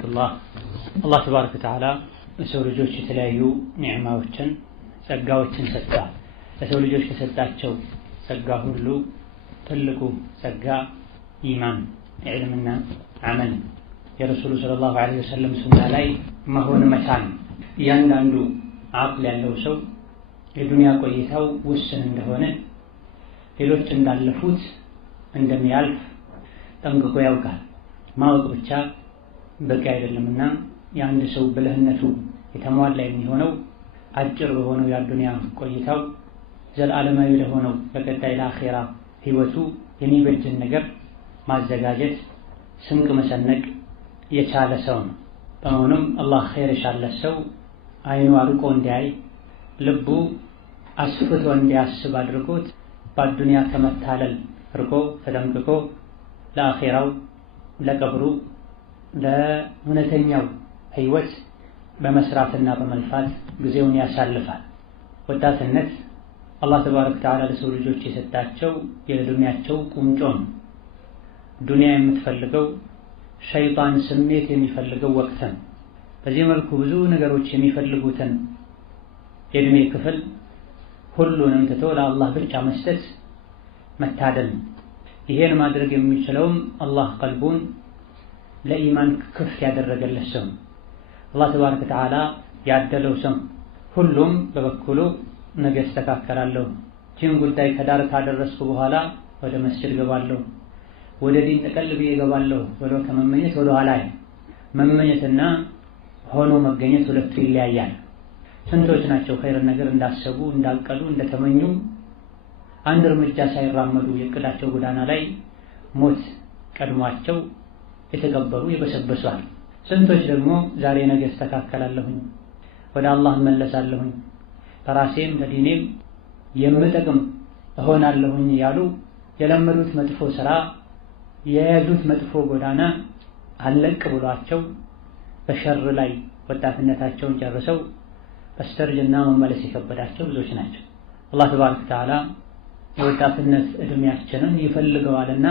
ወራህመቱላህ። አላህ ተባረከ ወተዓላ ለሰው ልጆች የተለያዩ ኒዕማዎችን ጸጋዎችን ሰጥቷል። ለሰው ልጆች ከሰጣቸው ጸጋ ሁሉ ትልቁ ጸጋ ኢማን፣ ዒልምና ዐመል የረሱሉ ሰለላሁ ዐለይሂ ወሰለም ሱና ላይ መሆን መቻል። እያንዳንዱ ዓቅል ያለው ሰው የዱንያ ቆይታው ውስን እንደሆነ ሌሎች እንዳለፉት እንደሚያልፍ ጠንቅቆ ያውቃል። ማወቅ ብቻ በቂ አይደለምና የአንድ ሰው ብልህነቱ የተሟላ የሚሆነው አጭር በሆነው የዱንያ ቆይታው ዘላለማዊ ለሆነው በቀጣይ ለአኺራ ህይወቱ የሚበጅን ነገር ማዘጋጀት ስንቅ መሰነቅ የቻለ ሰው ነው። በመሆኑም አላህ ኸይር የሻለት ሰው አይኑ አርቆ እንዲያይ ልቡ አስፍቶ እንዲያስብ አድርጎት በዱንያ ከመታለል ርቆ ተጠንቅቆ ለአኺራው ለቀብሩ ለእውነተኛው ህይወት በመስራትና በመልፋት ጊዜውን ያሳልፋል። ወጣትነት አላህ ተባረከ ወተዓላ ለሰው ልጆች የሰጣቸው የዱንያቸው ቁንጮ ነው። ዱንያ የምትፈልገው ሸይጣን ስሜት የሚፈልገው ወቅት ነው። በዚህ መልኩ ብዙ ነገሮች የሚፈልጉትን የእድሜ ክፍል ሁሉንም ትቶ ለአላህ ብቻ መስጠት መታደል ነው። ይሄን ማድረግ የሚችለውም አላህ ቀልቡን ለኢማን ክፍት ያደረገለት ሰው አላህ ተባረከ ወተዓላ ያደለው ሰው ሁሉም በበኩሉ ነገ እስተካከላለሁ፣ ይህን ጉዳይ ከዳር ካደረስኩ በኋላ ወደ መስጂድ ገባለሁ፣ ወደ ዲን ጠቅልል ብዬ ገባለሁ ብሎ ከመመኘት ወደ ኋላ መመኘትና ሆኖ መገኘት ሁለቱ ይለያያል። ስንቶች ናቸው ኸይር ነገር እንዳሰቡ እንዳቀዱ እንደተመኙ አንድ እርምጃ ሳይራመዱ የእቅዳቸው ጎዳና ላይ ሞት ቀድሟቸው የተቀበሩ ይበሰበሷል። ስንቶች ደግሞ ዛሬ ነገ እስተካከላለሁኝ፣ ወደ አላህ እመለሳለሁኝ፣ ለራሴም ለዲኔም የምጠቅም እሆናለሁኝ ያሉ የለመዱት መጥፎ ስራ የያዙት መጥፎ ጎዳና አለቅ ብሏቸው በሸር ላይ ወጣትነታቸውን ጨርሰው በስተርጅና መመለስ የከበዳቸው ብዙዎች ናቸው። አላህ ተባረከ ወተዓላ የወጣትነት እድሜያችንን ይፈልገዋልና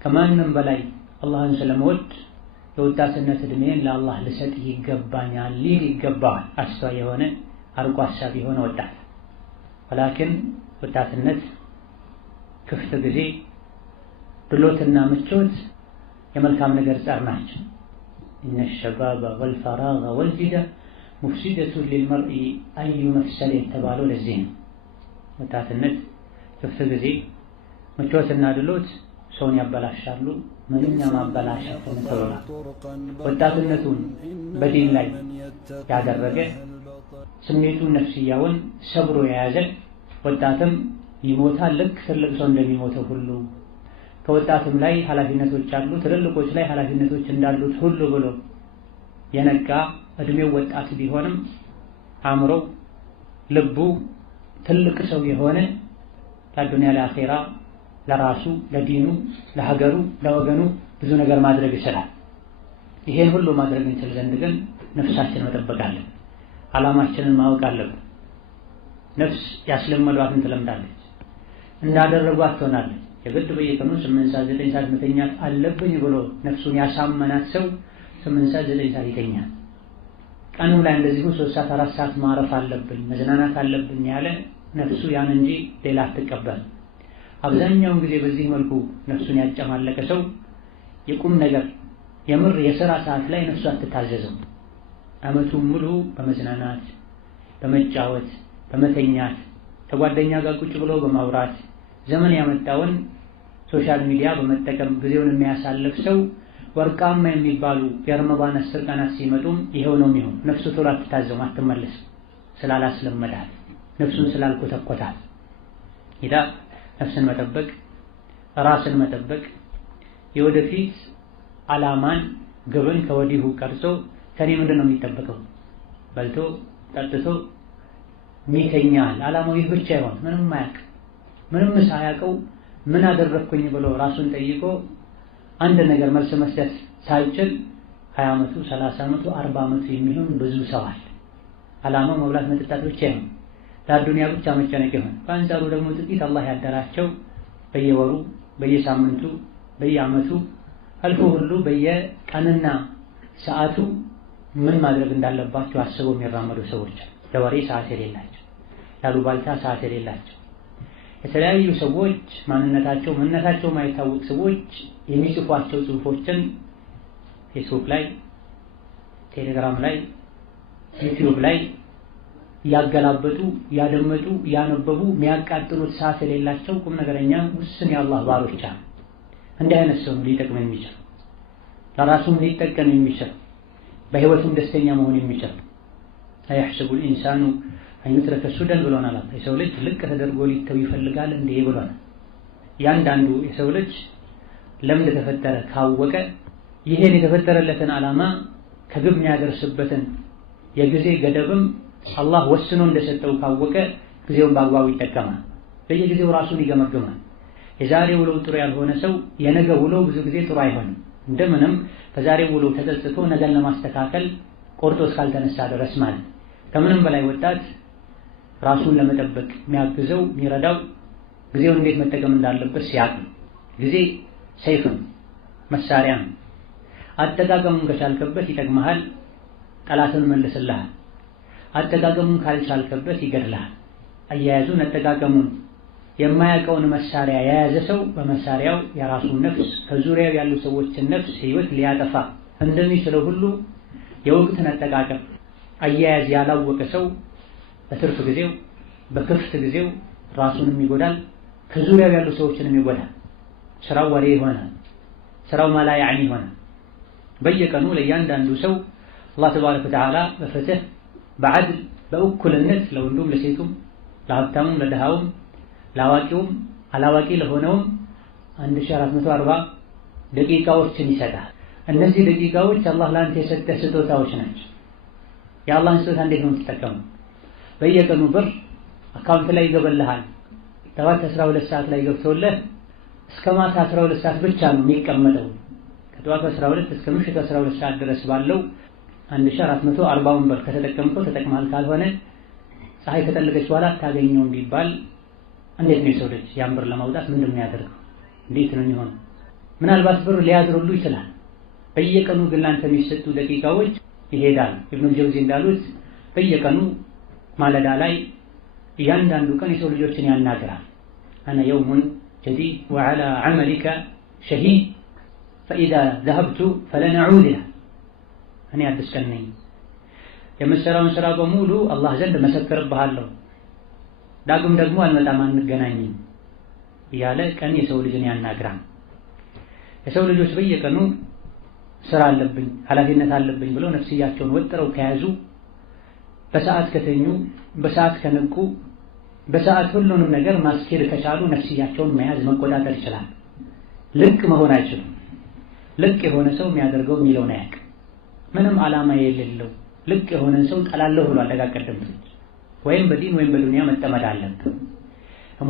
ከማንም በላይ አላህን ስለመወድ የወጣትነት እድሜን ለአላህ ልሰጥ ይገባኛል ሊል ይገባዋል። አስተዋይ የሆነ አርቆ አሳቢ የሆነ ወጣት ወላኪን ወጣትነት ክፍት ጊዜ ድሎትና ምቾት የመልካም ነገር ጸር ናቸው። ኢነ ሸባበ ወልፈራገ ወልጂደ ሙፍሲደቱን ሊልመርኢ አዩ መፍሰል የተባለው ለዚህ ነው። ወጣትነት ክፍት ጊዜ ምቾትና ድሎት ሰውን ያበላሻሉ፣ ምንኛ ማበላሸት ተብሏል። ወጣትነቱን በዲን ላይ ያደረገ ስሜቱን ነፍስያውን ሰብሮ የያዘ ወጣትም ይሞታል ልክ ትልቅ ሰው እንደሚሞተው ሁሉ ከወጣትም ላይ ኃላፊነቶች አሉ ትልልቆች ላይ ኃላፊነቶች እንዳሉት ሁሉ ብሎ የነቃ እድሜው ወጣት ቢሆንም አእምሮ ልቡ ትልቅ ሰው የሆነ ለዱንያ ለአኺራ ለራሱ ለዲኑ ለሀገሩ ለወገኑ ብዙ ነገር ማድረግ ይችላል። ይሄን ሁሉ ማድረግ እንችል ዘንድ ግን ነፍሳችንን መጠበቅ አለብን። ዓላማችንን ማወቅ አለብን። ነፍስ ያስለመዷትን ትለምዳለች፣ እንዳደረጓት ትሆናለች። የግድ በየቀኑ 8 ሰዓት 9 ሰዓት መተኛት አለብኝ ብሎ ነፍሱን ያሳመናት ሰው 8 ሰዓት 9 ሰዓት ይተኛል። ቀኑም ላይ እንደዚሁ 3 ሰዓት 4 ሰዓት ማረፍ አለብኝ መዝናናት አለብኝ ያለ ነፍሱ ያን እንጂ ሌላ አትቀበል። አብዛኛውን ጊዜ በዚህ መልኩ ነፍሱን ያጨማለቀ ሰው የቁም ነገር የምር የሥራ ሰዓት ላይ ነፍሱ አትታዘዘው። ዓመቱን ሙሉ በመዝናናት በመጫወት በመተኛት ከጓደኛ ጋር ቁጭ ብሎ በማውራት ዘመን ያመጣውን ሶሻል ሚዲያ በመጠቀም ጊዜውን የሚያሳልፍ ሰው ወርቃማ የሚባሉ የረመዳን 10 ቀናት ሲመጡም ይሄው ነው የሚሆን። ነፍሱ ቶሎ አትታዘው አትመለስ ስላላስለመዳት ነፍሱን ስላልኮተኮታት ይዳ ነፍስን መጠበቅ ራስን መጠበቅ የወደፊት ዓላማን ግብን ከወዲሁ ቀርጾ ከኔ ምንድነው የሚጠበቀው በልቶ ጠጥቶ ሚተኛል ዓላማው ይህ ብቻ ይሆን ምንም ማያቅ ምንም ሳያቀው ምን አደረኩኝ ብሎ ራሱን ጠይቆ አንድ ነገር መልስ መስጠት ሳይችል 20 ዓመቱ 30 ዓመቱ 40 ዓመቱ የሚሆን ብዙ ሰው አለ። ዓላማው መብላት መጠጣት ብቻ ነው፣ ለዱንያ ብቻ መጨነቅ ይሆን። በአንጻሩ ደግሞ ጥቂት አላህ ያደራቸው በየወሩ በየሳምንቱ በየዓመቱ አልፎ ሁሉ በየቀንና ሰዓቱ ምን ማድረግ እንዳለባቸው አስበው የሚራመዱ ሰዎች፣ ለወሬ ሰዓት የሌላቸው፣ ላሉባልታ ሰዓት የሌላቸው፣ የተለያዩ ሰዎች ማንነታቸው ምንነታቸው ማይታወቅ ሰዎች የሚጽፏቸው ጽሁፎችን ፌስቡክ ላይ፣ ቴሌግራም ላይ፣ ዩቲዩብ ላይ ያገላበጡ ያደመጡ ያነበቡ የሚያቃጥሉት ሰዓት የሌላቸው ቁም ነገረኛ ውስን የአላህ ባሮች አሉ። እንዲህ አይነት ሰው ሊጠቅም የሚችል ለራሱም ሊጠቀም የሚችል በህይወቱም ደስተኛ መሆን የሚችል አያሕሰቡ الإنسان أن يترك سدى ብሎናል። የሰው ልጅ ልቅ ተደርጎ ሊተው ይፈልጋል እንዴ ብሎናል። ያንዳንዱ የሰው ልጅ ለምን ተፈጠረ ካወቀ ይሄን የተፈጠረለትን ዓላማ ከግብ የሚያደርስበትን የጊዜ ገደብም አላህ ወስኖ እንደሰጠው ካወቀ ጊዜውን በአግባቡ ይጠቀማል። በየጊዜው ራሱን ይገመግማል። የዛሬ ውሎ ጥሩ ያልሆነ ሰው የነገ ውሎ ብዙ ጊዜ ጥሩ አይሆንም። እንደምንም ከዛሬ ውሎ ተጸጽቶ ነገን ለማስተካከል ቆርጦ እስካልተነሳ ድረስ ማለት። ከምንም በላይ ወጣት ራሱን ለመጠበቅ የሚያግዘው የሚረዳው ጊዜውን እንዴት መጠቀም እንዳለበት ሲያውቅ። ጊዜ ሰይፍ ነው፣ መሳሪያ ነው። አጠቃቀሙን ከቻልከበት ይጠቅምሃል፣ ጠላትን መልስልሃል። አጠቃቀሙን ካልቻልከበት ይገድልሃል። አያያዙን አጠቃቀሙን የማያውቀውን መሳሪያ የያዘ ሰው በመሳሪያው የራሱን ነፍስ ከዙሪያው ያሉ ሰዎችን ነፍስ ህይወት ሊያጠፋ እንደሚችለው ሁሉ የወቅትን አጠቃቀም አያያዝ ያላወቀ ሰው በትርፍ ጊዜው በክፍት ጊዜው ራሱንም ይጎዳል፣ ከዙሪያው ያሉ ሰዎችንም ይጎዳል። ስራው ወሬ ይሆናል፣ ስራው ማላ ያዕኒ ይሆናል። በየቀኑ ለእያንዳንዱ ሰው አላህ ተባረከ ወተዓላ በፍትህ በዐድል በእኩልነት ለወንዱም ለሴቱም ለሀብታሙም ለድሃውም ለአዋቂውም አላዋቂ ለሆነውም 1440 ደቂቃዎችን ይሰጣል። እነዚህ ደቂቃዎች አላህ ለአንተ የሰጠህ ስጦታዎች ናቸው። የአላህን ስጦታ እንዴት ነው የምትጠቀመው? በየቀኑ ብር አካውንት ላይ ይገባልሃል። ጠዋት 12 ሰዓት ላይ ገብቶልህ እስከ ማታ 12 ሰዓት ብቻ ነው የሚቀመጠው። ከጠዋት 12 እስከ ምሽት 12 ሰዓት ድረስ ባለው 1440 ብር ከተጠቀምከው ተጠቅመሃል፣ ካልሆነ ፀሐይ ከጠለቀች በኋላ አታገኘውም ቢባል እንዴት ነው የሰው ልጅ ያን ብር ለማውጣት ምንድን ነው ያደርገው? እንዴት ነው የሚሆነው? ምናልባት ብር ሊያድርሉ ይችላል። በየቀኑ ግን ላንተ የሚሰጡ ደቂቃዎች ይሄዳል። ኢብኑ ጀውዚ እንዳሉት በየቀኑ ማለዳ ላይ እያንዳንዱ ቀን የሰው ልጆችን ያናግራል። አነ የውሙን ጀዲድ ወዐላ ዐመሊከ ሸሂድ ፈኢዛ ዘሀብቱ ፈለን አዑድ ይላል። እኔ አዲስ ቀን ነኝ፣ የምትሰራውን ስራ በሙሉ አላህ ዘንድ መሰክርብሃለሁ፣ ዳግም ደግሞ አልመጣም አንገናኝም እያለ ቀን የሰው ልጅን ያናግራል። የሰው ልጆች በየቀኑ ስራ አለብኝ ኃላፊነት አለብኝ ብለው ነፍስያቸውን ወጥረው ከያዙ፣ በሰዓት ከተኙ፣ በሰዓት ከነቁ፣ በሰዓት ሁሉንም ነገር ማስኬድ ከቻሉ ነፍስያቸውን መያዝ መቆጣጠር ይችላል። ልቅ መሆን አይችሉም። ልቅ የሆነ ሰው የሚያደርገው የሚለውን አያውቅም። ምንም ዓላማ የሌለው ልቅ የሆነን ሰው ጠላለሁ ብሎ አለቃቀደምቶች ወይም በዲን ወይም በዱንያ መጠመድ አለበት።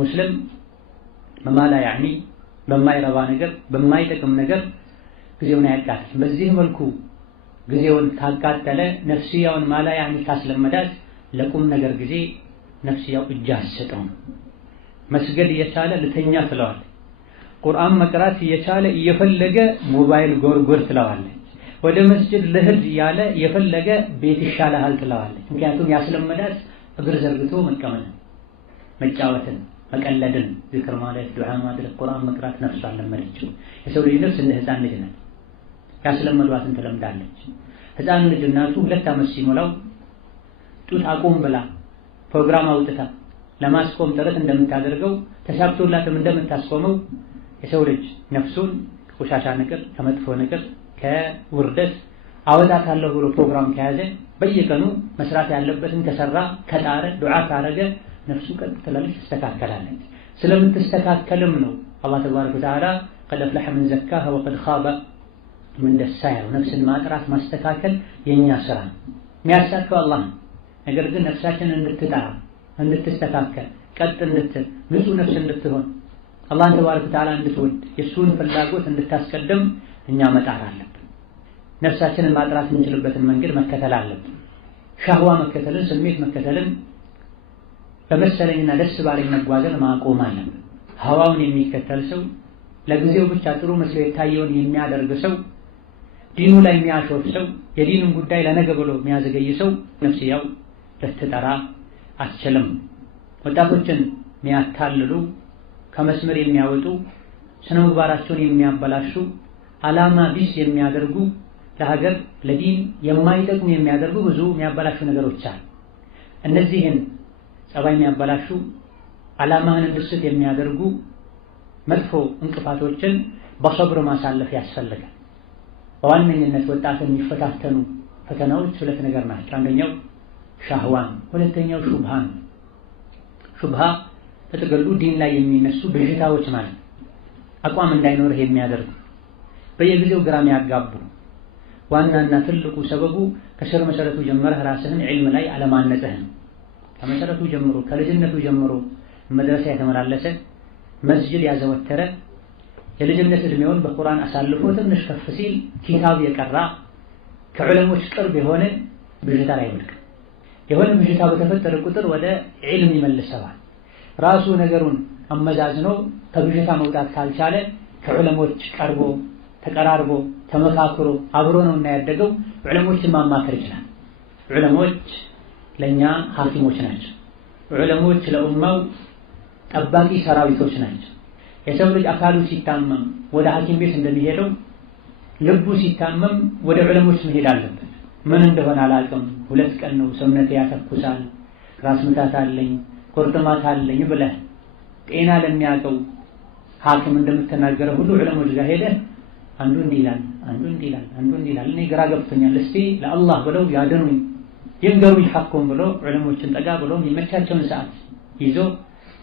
ሙስሊም በማላ ያዕኒ በማይረባ ነገር በማይጠቅም ነገር ጊዜውን አያቃጥል። በዚህ መልኩ ጊዜውን ካቃጠለ ነፍስያውን ማላ ያዕኒ ካስለመዳት ለቁም ነገር ጊዜ ነፍስያው እጅ አትሰጠውም። መስገድ እየቻለ ልተኛ ትለዋለች። ቁርአን መቅራት እየቻለ እየፈለገ ሞባይል ጎርጎር ትለዋለች። ወደ መስጂድ ልሂድ እያለ የፈለገ ቤት ይሻልሃል ትለዋለች። ምክንያቱም ያስለመዳት እግር ዘርግቶ መቀመጥን፣ መጫወትን፣ መቀለድን፣ ዚክር ማለት፣ ዱዓ ማድረግ፣ ቁርአን መቅራት ነፍሱ አልለመደችው። የሰው ልጅ ነፍስ እንደ ህፃን ልጅ ናት። ያስለመዷትን ትለምዳለች። ህፃን ልጅ እናቱ 2 ዓመት ሲሞላው ጡት አቁም ብላ ፕሮግራም አውጥታ ለማስቆም ጥረት እንደምታደርገው ተሳክቶላትም እንደምታስቆመው የሰው ልጅ ነፍሱን ከቆሻሻ ነገር ከመጥፎ ነገር ከውርደት አወጣታለሁ ብሎ ፕሮግራም ከያዘ በየቀኑ መስራት ያለበትን ከሰራ ከጣረ ዱዓ ካረገ ነፍሱ ቀጥ ትላለች፣ ትስተካከላለች። ስለምትስተካከልም ነው አላህ ተባረከ ወተዓላ ቀድ አፍለሐ መን ዘካሃ ወቀድ ኻበ መን ደሳሃ። ነፍስን ማጥራት ማስተካከል የኛ ስራ ነው፣ የሚያሳካው አላህ ነው። ነገር ግን ነፍሳችንን እንድትጠራ እንድትስተካከል ቀጥ እንድትል ንጹህ ነፍስ እንድትሆን አላህን ተባረከ ወተዓላ እንድትወድ የእሱን ፍላጎት እንድታስቀድም እኛ መጣር አለብን። ነፍሳችንን ማጥራት የምንችልበትን መንገድ መከተል አለብን። ሻህዋ መከተልን፣ ስሜት መከተልን፣ በመሰለኝና ደስ ባለኝ መጓዝን ማቆም አለብን። ሀዋውን የሚከተል ሰው፣ ለጊዜው ብቻ ጥሩ መስሎ የታየውን የሚያደርግ ሰው ዲኑ ላይ የሚያሾፍ ሰው የዲኑን ጉዳይ ለነገ ብሎ የሚያዘገይ ሰው ነፍስያው ልትጠራ አትችልም። ወጣቶችን የሚያታልሉ ከመስመር የሚያወጡ ስነ ምግባራቸውን የሚያበላሹ ዓላማ ቢስ የሚያደርጉ ለሀገር ለዲን የማይጠቅሙ የሚያደርጉ ብዙ የሚያበላሹ ነገሮች አሉ። እነዚህን ጸባይ የሚያበላሹ ዓላማህን እንድስት የሚያደርጉ መጥፎ እንቅፋቶችን በሰብር ማሳለፍ ያስፈልጋል። በዋነኝነት ወጣትን የሚፈታተኑ ፈተናዎች ሁለት ነገር ናቸው። አንደኛው ሻህዋን፣ ሁለተኛው ሹብሃን። ሹብሃ በጥቅሉ ዲን ላይ የሚነሱ ብዥታዎች ማለት አቋም እንዳይኖርህ የሚያደርጉ በየጊዜው ግራ የሚያጋቡ ዋናና ትልቁ ሰበቡ ከስር መሰረቱ ጀምረህ ራስህን ዒልም ላይ አለማነጽህ ነው። ከመሰረቱ ጀምሮ ከልጅነቱ ጀምሮ መድረሳ የተመላለሰ መስጂድ ያዘወተረ የልጅነት እድሜውን በቁርአን አሳልፎ ትንሽ ከፍ ሲል ኪታብ የቀራ ከዑለሞች ቅርብ የሆነ ብዥታ ላይ ወድቅ የሆነ ብዥታ በተፈጠረ ቁጥር ወደ ዒልም ይመልሰዋል። ራሱ ነገሩን አመዛዝኖ ከብዥታ መውጣት ካልቻለ ከዑለሞች ቀርቦ ተቀራርቦ ተመካክሮ አብሮ ነው እና ያደገው ዑለሞችን ማማከር ይችላል። ዑለሞች ለኛ ሐኪሞች ናቸው። ዑለሞች ለኡማው ጠባቂ ሰራዊቶች ናቸው። የሰው ልጅ አካሉ ሲታመም ወደ ሐኪም ቤት እንደሚሄደው ልቡ ሲታመም ወደ ዑለሞች መሄድ አለበት። ምን እንደሆነ አላውቅም፣ 2 ቀን ነው ሰውነቴ ያተኩሳል፣ ራስ ምታት አለኝ፣ ቁርጥማት አለኝ ብለህ ጤና ለሚያውቀው ሐኪም እንደምትናገረው ሁሉ ዑለሞች ጋር ሄደህ አንዱ እንዲህ ይላል፣ አንዱ እንዲህ ይላል፣ አንዱ እንዲህ ይላል፣ እኔ ግራ ገብቶኛል፣ እስቲ ለአላህ ብለው ያድኑኝ ይንገሩኝ ሐቁን ብሎ ዑለሞችን ጠጋ ብሎ የሚመቻቸውን ሰዓት ይዞ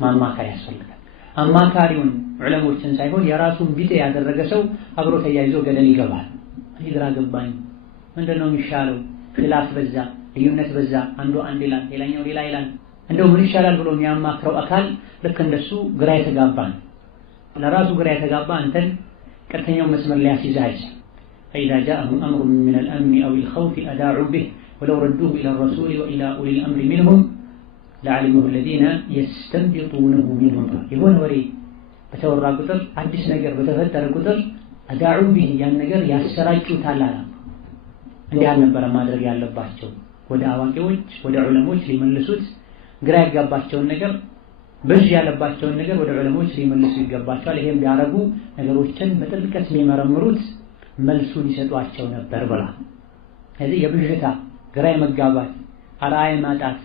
ማማከር ያስፈልጋል። አማካሪውን ዑለሞችን ሳይሆን የራሱን ቢጤ ያደረገ ሰው አብሮ ተያይዞ ገደል ይገባል። እኔ ግራ ገባኝ፣ ምንድነው የሚሻለው? ኺላፍ በዛ፣ ልዩነት በዛ፣ አንዱ አንድ ይላል፣ ሌላኛው ሌላ ይላል። እንደው ምን ይሻላል ብሎ የሚያማክረው አካል ልክ እንደሱ ግራ የተጋባ ነው። ለራሱ ግራ የተጋባ አንተን ቀጥተኛው መስመር ሊያስይዝህ አይችልም። فإذا جاءهم أمر من الأمن أو الخوف أذاعوا به ولو ردوه إلى الرسول وإلى أولي الأمر منهم لعلمه الذين يستنبطونه منهم يهون وري በተወራ ቁጥር አዲስ ነገር በተፈጠረ ቁጥር أذاعوا به ያን ነገር ያሰራጩታል አለ። እንዲህ አልነበረ ማድረግ ያለባቸው። ወደ አዋቂዎች ወደ ዑለሞች ሊመልሱት ግራ ያጋባቸውን ነገር በጅ ያለባቸውን ነገር ወደ ዑለሞች ሊመልሱ ይገባቸዋል። ይሄን ቢያረጉ ነገሮችን በጥልቀት የሚመረምሩት መልሱን ይሰጧቸው ነበር ብላ። ስለዚህ የብዥታ ግራ የመጋባት አርአያ ማጣት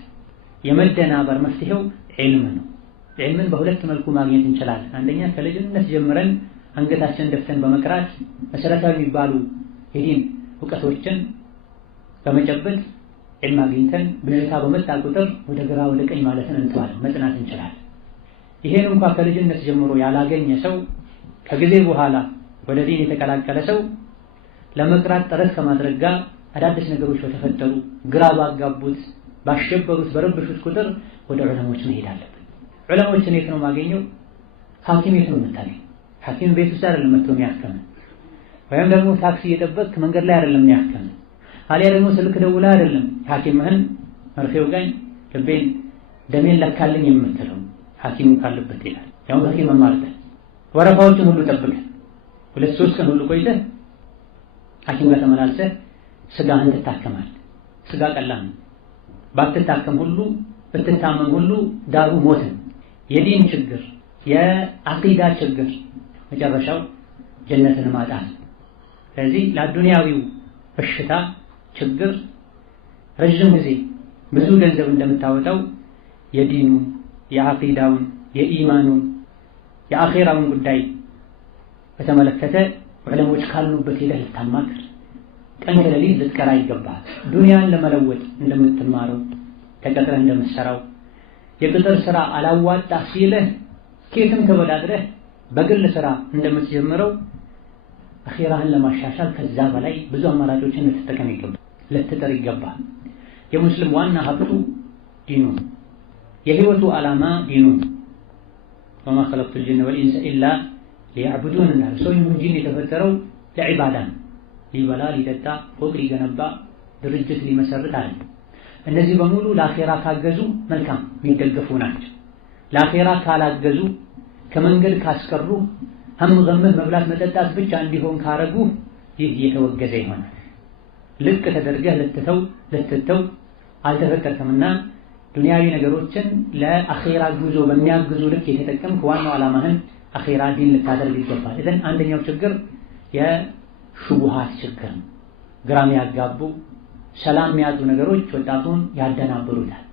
የመደናበር መፍትሄው ዒልም ነው። ዒልምን በሁለት መልኩ ማግኘት እንችላለን። አንደኛ ከልጅነት ጀምረን አንገታችንን ደፍተን በመቅራት መሰረታዊ የሚባሉ የዲን እውቀቶችን በመጨበጥ ዒልም አግኝተን ብዥታ በመጣ ቁጥር ወደ ግራ ወደ ቀኝ ማለትን እንተዋለን፣ መጽናት እንችላለን። ይሄን እንኳን ከልጅነት ጀምሮ ያላገኘ ሰው ከጊዜ በኋላ ወደ ዲን የተቀላቀለ ሰው ለመቅራት ጥረት ከማድረግ ጋር አዳዲስ ነገሮች በተፈጠሩ ግራ ባጋቡት ባሸበሩት በረበሹት ቁጥር ወደ ዑለሞች መሄድ አለበት። ዑለሞችን የት ነው ማገኘው? ሐኪም የት ነው የምታገኝ? ሐኪም ቤት ውስጥ አይደለም መጥቶ የሚያከም፣ ወይም ደግሞ ታክሲ እየጠበቅክ መንገድ ላይ አይደለም የሚያከም፣ አሊያ ደግሞ ስልክ ደውላ አይደለም ሐኪምህን መርፌው ጋኝ ልቤን ደሜን ለካልኝ የምትለው ሐኪሙ ካለበት ይላል። ያው ሐኪም ማለት ወረፋዎችን ሁሉ ጠብቀህ 2-3 ቀን ሁሉ ቆይተህ ሐኪም ጋር ተመላልሰህ ስጋህን ትታከማለህ። ስጋ ቀላል ነው። ባትታከም ሁሉ ብትታመም ሁሉ ዳሩ ሞት ነው። የዲን ችግር የአቂዳ ችግር መጨረሻው ጀነትን ማጣት። ስለዚህ ለዱንያዊው በሽታ ችግር ረጅም ጊዜ ብዙ ገንዘብ እንደምታወጣው የዲኑ የአቂዳውን የኢማኑን የአኺራውን ጉዳይ በተመለከተ ዑለሞች ካሉበት ሄደህ ልታማክር ቀን ከሌሊት ልትቀራ ይገባል። ዱንያን ለመለወጥ እንደምትማረው ተቀጥረህ እንደምትሰራው የቅጥር ስራ አላዋጣ ሲልህ ኬትም ተበዳድረህ በግል ስራ እንደምትጀምረው አኺራህን ለማሻሻል ከዛ በላይ ብዙ አማራጮችን ልትጠቀም ይገባል፣ ልትጥር ይገባል። የሙስሊም ዋና ሀብቱ ዲኑ፣ የህይወቱ ዓላማ ዲኑ። ወማ ኸለቅቱል ጂነ ወልኢንሰ ኢላ ሊያዕቡዱን እናል። ሰው ይሁን ጂን የተፈጠረው ለዒባዳ ነው። ሊበላ ሊጠጣ ፎቅ ሊገነባ ድርጅት ሊመሰርት አለ። እነዚህ በሙሉ ለአኼራ ካገዙ መልካም የሚደገፉ ናቸው። ለአኼራ ካላገዙ ከመንገድ ካስቀሩ ሀም ገምህ መብላት መጠጣት ብቻ እንዲሆን ካረጉ ይህ የተወገዘ ይሆናል። ልቅ ተደርገህ ልትተው አልተፈጠርክምና ዱንያዊ ነገሮችን ለአኺራ ጉዞ በሚያግዙ ልክ የተጠቀምክ ዋናው ዓላማህን አኺራ ዲን ልታደርግ ይገባል። እዘን አንደኛው ችግር የሹቡሃት ችግር፣ ግራም ያጋቡ ሰላም የሚያጡ ነገሮች ወጣቱን ያደናብሩታል።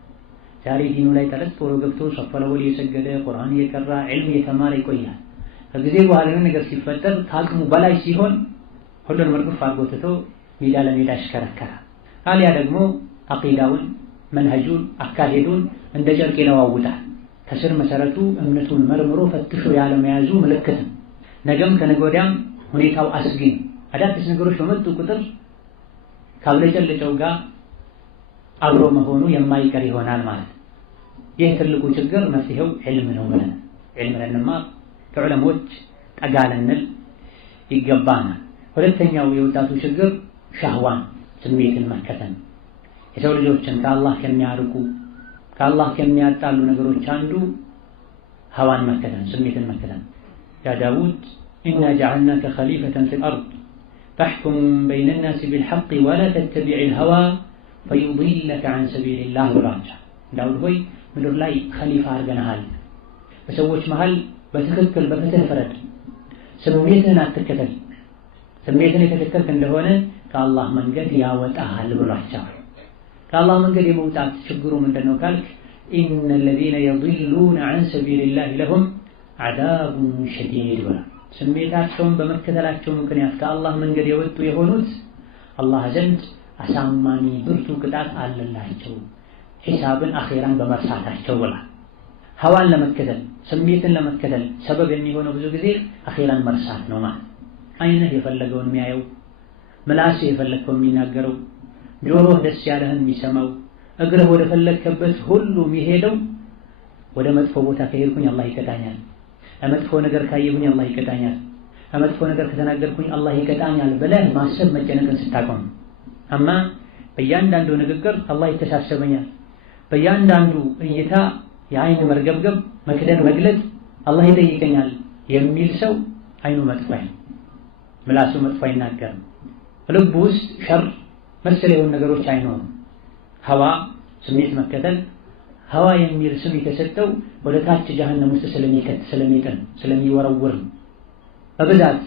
ዛሬ ዲኑ ላይ ጠለቅ ብሎ ገብቶ ሶፈለወል እየሰገደ ቁርአን እየቀራ ዒልም እየተማረ ይቆያል። ከጊዜ በኋላ የሆነ ነገር ሲፈጠር ከአቅሙ በላይ ሲሆን ሁሉን መርግፍ አድርጎ ትቶ ሜዳ ለሜዳ ይሽከረከራል። አሊያ ደግሞ አቂዳውን፣ መንሀጁን፣ አካሄዱን እንደ ጨርቅ ይለዋውጣል። ከስር መሰረቱ እምነቱን መርምሮ ፈትሾ ያለመያዙ ምልክት ነው። ነገም ከነገ ወዲያም ሁኔታው አስጊ ነው። አዳዲስ ነገሮች በመጡ ቁጥር ካብለጨለጨው ጋር አብሮ መሆኑ የማይቀር ይሆናል ማለት ነው። ይህ ትልቁ ችግር መፍትሄው ዒልም ነው ብለን ዒልም ልንማር ከዑለሞች ጠጋ ልንል ይገባናል። ሁለተኛው የወጣቱ ችግር ሻህዋን ስሜትን መከተል። የሰው ልጆችን ከአላህ ከሚያርቁ ከአላህ ከሚያጣሉ ነገሮች አንዱ ሀዋን መከተል፣ ስሜትን መከተል። ያ ዳውድ ኢና ጀዐልናከ ኸሊፈተን ፊል አርድ ፈሕኩም በይነ ናሲ ቢልሐቅ ወላ ተተቢዒል ሀዋ ፈዩዲለከ ዐን ሰቢሊላህ ብሏቸዋል። ዳውድ ሆይ ምድር ላይ ኸሊፋ አድርገንሃል፣ በሰዎች መሃል በትክክል በፍትህ ፍረድ፣ ስሜትህን አትከተል። ስሜትን የተከተልክ እንደሆነ ከአላህ መንገድ ያወጣሃል ብሏቸዋል። ከአላህ መንገድ የመውጣት ችግሩ ምንድነው ካልክ ኢነ ለዚነ የضሉነ ዐን ሰቢሊላህ ለሁም ዐዛቡን ሸዲድ ብሏል። ስሜታቸውን በመከተላቸው ምክንያት ከአላህ መንገድ የወጡ የሆኑት አላህ ዘንድ አሳማሚ ብርቱ ቅጣት አለላቸው፣ ሒሳብን አኼራን በመርሳታቸው ብሏል። ሀዋን ለመከተል ስሜትን ለመከተል ሰበብ የሚሆነው ብዙ ጊዜ አኼራን መርሳት ነው ማለት። አይንህ የፈለገውን የሚያየው፣ ምላስህ የፈለግከውን የሚናገረው፣ ጆሮህ ደስ ያለህን የሚሰማው፣ እግርህ ወደ ፈለግከበት ሁሉ የሚሄደው ወደ መጥፎ ቦታ ከሄድኩኝ አላህ ይቀጣኛል፣ ለመጥፎ ነገር ካየሁኝ አላህ ይቀጣኛል፣ ለመጥፎ ነገር ከተናገርኩኝ አላህ ይቀጣኛል ብለህ ማሰብ መጨነቅን ስታቆም። አማ በእያንዳንዱ ንግግር አላህ ይተሳሰበኛል፣ በእያንዳንዱ እይታ የአይን መርገብገብ መክደን መግለጽ አላህ ይጠይቀኛል የሚል ሰው አይኑ መጥፎ አይደል፣ ምላሱ መጥፎ አይናገርም፣ ልቡ ውስጥ ሸር መሰል የሆኑ ነገሮች አይኖሩም። ሀዋ ስሜት መከተል ሀዋ የሚል ስም የተሰጠው ወደ ታች ጀሀነም ውስጥ ስለሚከት ስለሚጥል ስለሚወረውር በብዛት